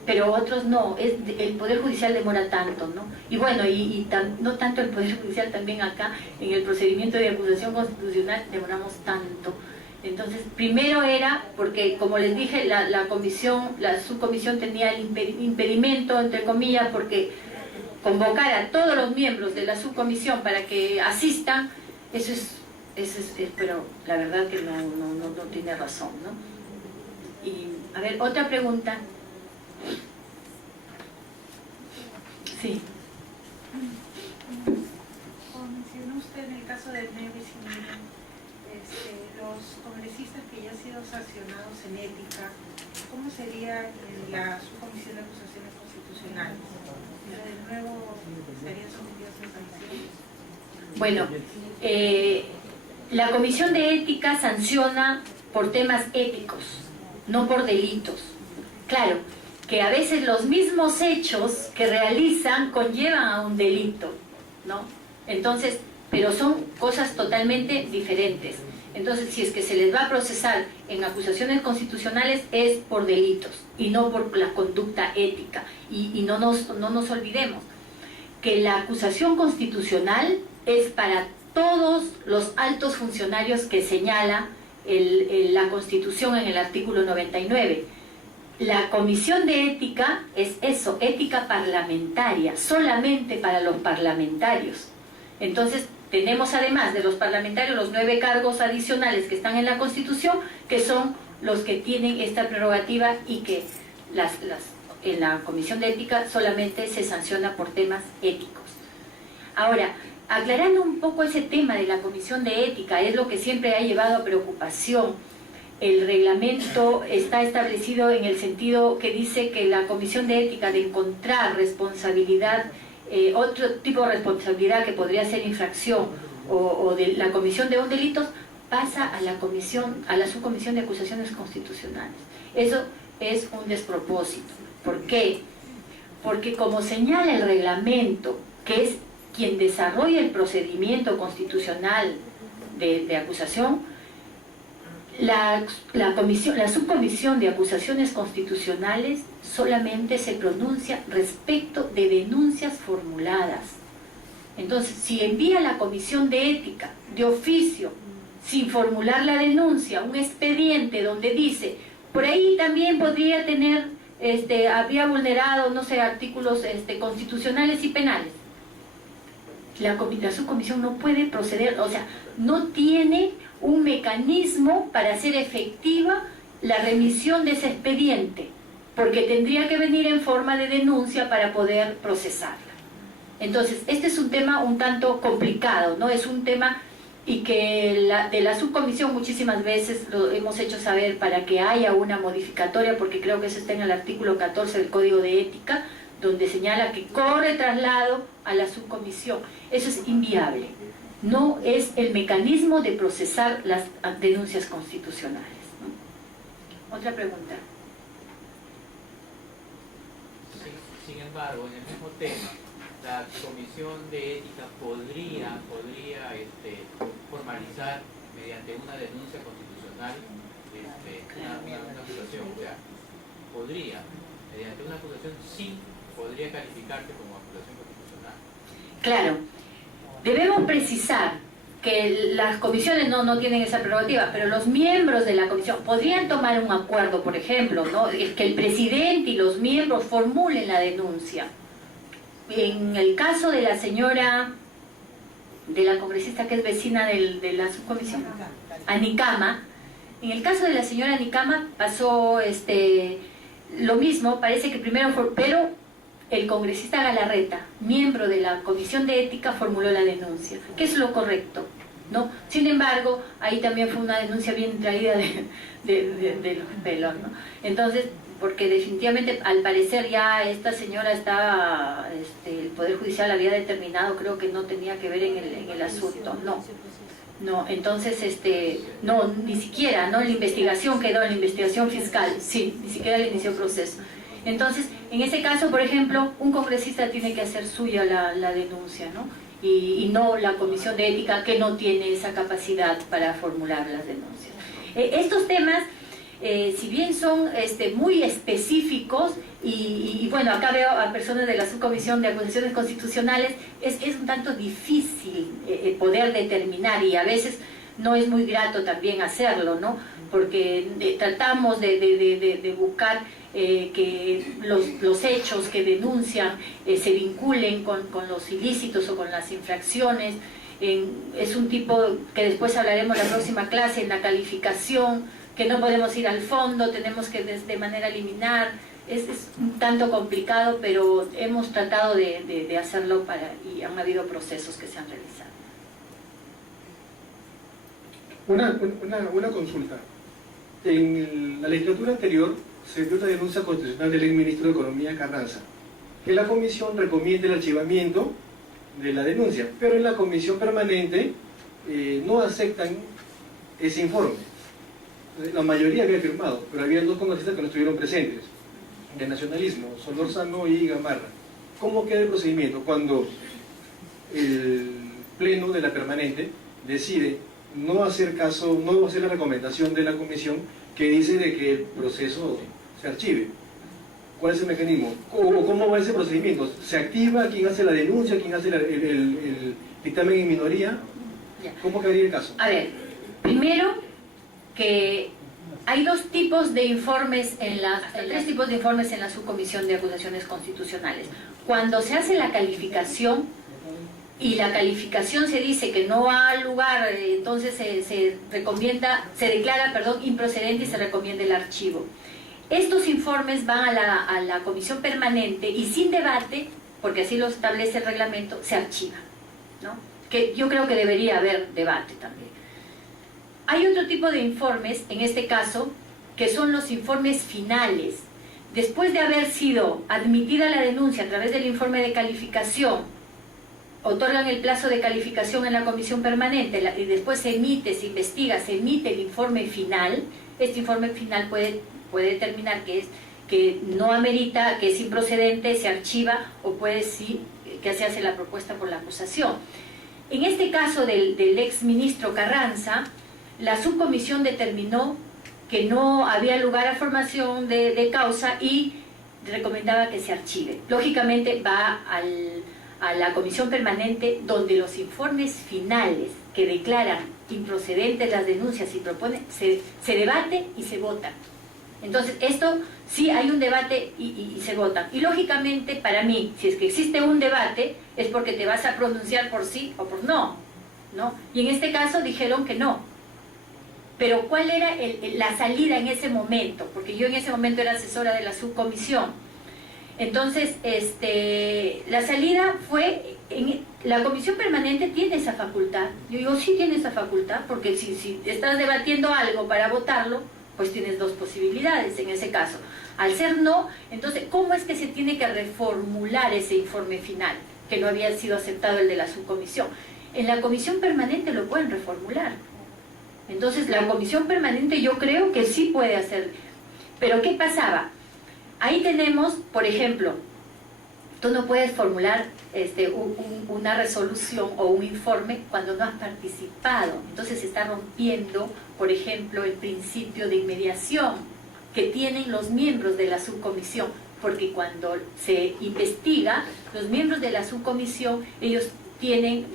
pero otros no, el Poder Judicial demora tanto, ¿no? Y bueno, no tanto el Poder Judicial, también acá en el procedimiento de acusación constitucional demoramos tanto. Entonces, primero era, porque como les dije, la subcomisión tenía el impedimento, entre comillas, porque convocar a todos los miembros de la subcomisión para que asistan, eso es pero la verdad que no tiene razón, ¿no? Y, a ver, otra pregunta. Sí. Como mencionó usted en el caso del Nevis y Miriam, los congresistas que ya han sido sancionados en ética, ¿cómo sería la subcomisión de acusaciones constitucionales? ¿De nuevo estarían sometidos a sanciones? Bueno, la Comisión de Ética sanciona por temas éticos, no por delitos. Claro, que a veces los mismos hechos que realizan conllevan a un delito, ¿no? Entonces, pero son cosas totalmente diferentes. Entonces, si es que se les va a procesar en acusaciones constitucionales es por delitos y no por la conducta ética. Y no nos olvidemos que la acusación constitucional es para todos los altos funcionarios que señala la Constitución en el artículo 99. La Comisión de Ética es eso, ética parlamentaria, solamente para los parlamentarios. Entonces, tenemos además de los parlamentarios los 9 cargos adicionales que están en la Constitución, que son los que tienen esta prerrogativa y que en la Comisión de Ética solamente se sanciona por temas éticos. Ahora, aclarando un poco ese tema de la Comisión de Ética, es lo que siempre ha llevado a preocupación. El reglamento está establecido en el sentido que dice que la Comisión de Ética, de encontrar responsabilidad, otro tipo de responsabilidad que podría ser infracción o de la comisión de un delito, pasa a la subcomisión de acusaciones constitucionales. Eso es un despropósito. ¿Por qué? Porque como señala el reglamento, que es quien desarrolla el procedimiento constitucional de acusación, la subcomisión de acusaciones constitucionales solamente se pronuncia respecto de denuncias formuladas. Entonces, si envía la Comisión de Ética de oficio, sin formular la denuncia, un expediente donde dice, por ahí también podría tener había vulnerado, no sé, artículos constitucionales y penales. La subcomisión no puede proceder, o sea, no tiene un mecanismo para hacer efectiva la remisión de ese expediente, porque tendría que venir en forma de denuncia para poder procesarla. Entonces, este es un tema un tanto complicado, ¿no? Es un tema y que de la subcomisión muchísimas veces lo hemos hecho saber para que haya una modificatoria, porque creo que eso está en el artículo 14 del Código de Ética, donde señala que corre traslado a la subcomisión. Eso es inviable. No es el mecanismo de procesar las denuncias constitucionales, ¿no? Otra pregunta. Sin embargo, en el mismo tema, la Comisión de Ética podría formalizar mediante una denuncia constitucional una acusación. O sea, podría, mediante una acusación, sí podría calificarse como acusación constitucional. Claro, debemos precisar que las comisiones no tienen esa prerrogativa, pero los miembros de la comisión podrían tomar un acuerdo, por ejemplo, ¿no? Es que el presidente y los miembros formulen la denuncia. En el caso de la señora, de la congresista que es vecina de la subcomisión, Anicama, en el caso de la señora Anicama pasó lo mismo, parece que primero fue, pero el congresista Galarreta, miembro de la Comisión de Ética, formuló la denuncia, que es lo correcto, ¿no? Sin embargo, ahí también fue una denuncia bien traída de los pelos, ¿no? Entonces, porque definitivamente, al parecer ya esta señora estaba, el Poder Judicial había determinado, creo que no tenía que ver en el asunto, no, entonces, no, ni siquiera, ¿no? La investigación quedó en la investigación fiscal, sí, ni siquiera le inició proceso. Entonces, en ese caso, por ejemplo, un congresista tiene que hacer suya la denuncia, ¿no? Y no la Comisión de Ética, que no tiene esa capacidad para formular las denuncias. Estos temas, si bien son muy específicos, y bueno, acá veo a personas de la Subcomisión de Acusaciones Constitucionales, es un tanto difícil poder determinar, y a veces no es muy grato también hacerlo, ¿no? Porque tratamos de buscar que los hechos que denuncian se vinculen con los ilícitos o con las infracciones. Es un tipo que después hablaremos en la próxima clase, en la calificación, que no podemos ir al fondo, tenemos que de manera liminar. Es un tanto complicado, pero hemos tratado de hacerlo y han habido procesos que se han realizado. Una consulta. En la legislatura anterior se dio una denuncia constitucional del exministro de Economía, Carranza, que la comisión recomienda el archivamiento de la denuncia, pero en la comisión permanente no aceptan ese informe. La mayoría había firmado, pero había dos congresistas que no estuvieron presentes, de nacionalismo, Solórzano y Gamarra. ¿Cómo queda el procedimiento cuando el pleno de la permanente decide no hacer caso, no hacer la recomendación de la comisión que dice de que el proceso se archive? ¿Cuál es el mecanismo? ¿Cómo va ese procedimiento? ¿Se activa? ¿Quién hace la denuncia? ¿Quién hace el dictamen en minoría? ¿Cómo quedaría el caso? A ver, primero que hay tres tipos de informes en la Subcomisión de Acusaciones Constitucionales. Cuando se hace la calificación y la calificación se dice que no ha lugar, entonces se declara improcedente y se recomienda el archivo. Estos informes van a la comisión permanente y sin debate, porque así lo establece el reglamento, se archiva, ¿no? Que yo creo que debería haber debate también. Hay otro tipo de informes, en este caso, que son los informes finales. Después de haber sido admitida la denuncia a través del informe de calificación, otorgan el plazo de calificación en la comisión permanente y después se emite, se investiga, se emite el informe final. Este informe final puede determinar que no amerita, que es improcedente, se archiva, o puede sí que se hace la propuesta por la acusación. En este caso del ex ministro Carranza, la subcomisión determinó que no había lugar a formación de causa y recomendaba que se archive. Lógicamente va a la comisión permanente, donde los informes finales que declaran improcedentes las denuncias y proponen, se debate y se vota. Entonces, esto sí hay un debate y se vota. Y lógicamente, para mí, si es que existe un debate, es porque te vas a pronunciar por sí o por no, ¿no? Y en este caso dijeron que no. Pero ¿cuál era la salida en ese momento? Porque yo en ese momento era asesora de la subcomisión. Entonces, la salida fue, la comisión permanente tiene esa facultad. Yo digo, sí tiene esa facultad, porque si estás debatiendo algo para votarlo, pues tienes dos posibilidades en ese caso. Al ser no, entonces, ¿cómo es que se tiene que reformular ese informe final, que no había sido aceptado el de la subcomisión? En la comisión permanente lo pueden reformular. Entonces, la comisión permanente yo creo que sí puede hacer. Pero, ¿qué pasaba? Ahí tenemos, por ejemplo, tú no puedes formular una resolución o un informe cuando no has participado. Entonces se está rompiendo, por ejemplo, el principio de inmediación que tienen los miembros de la subcomisión, porque cuando se investiga, los miembros de la subcomisión, ellos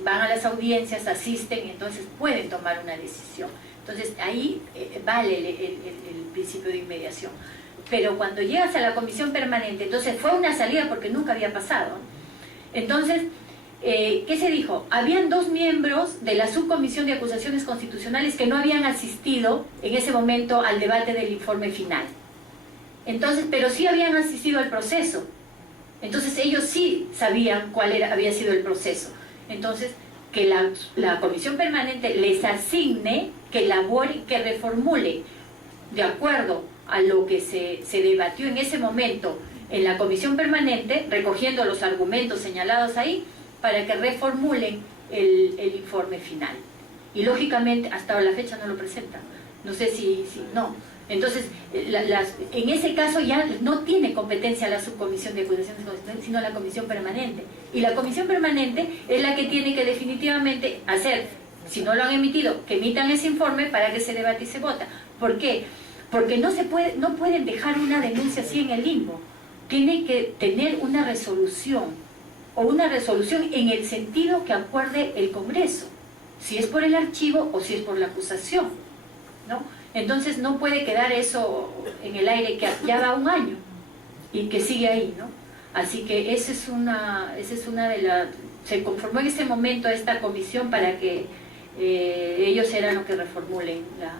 van a las audiencias, asisten, entonces pueden tomar una decisión. Entonces ahí vale el principio de inmediación. Pero cuando llegas a la comisión permanente, entonces fue una salida porque nunca había pasado. Entonces, ¿qué se dijo? Habían 2 miembros de la subcomisión de acusaciones constitucionales que no habían asistido en ese momento al debate del informe final. Entonces, pero sí habían asistido al proceso. Entonces ellos sí sabían cuál había sido el proceso. Entonces, que la comisión permanente les asigne, que elabore, que reformule de acuerdo a lo que se debatió en ese momento en la comisión permanente, recogiendo los argumentos señalados ahí, para que reformulen el informe final. Y lógicamente, hasta la fecha no lo presentan. No sé si no. Entonces, en ese caso ya no tiene competencia la subcomisión de acusaciones constitucionales, sino la comisión permanente. Y la comisión permanente es la que tiene que definitivamente hacer, si no lo han emitido, que emitan ese informe para que se debate y se vota. ¿Por qué? Porque no pueden dejar una denuncia así en el limbo. Tiene que tener una resolución, o una resolución en el sentido que acuerde el Congreso, si es por el archivo o si es por la acusación, ¿no? Entonces no puede quedar eso en el aire que ya va 1 año y que sigue ahí, ¿no? Así que esa es una de las... Se conformó en ese momento esta comisión para que ellos eran los que reformulen la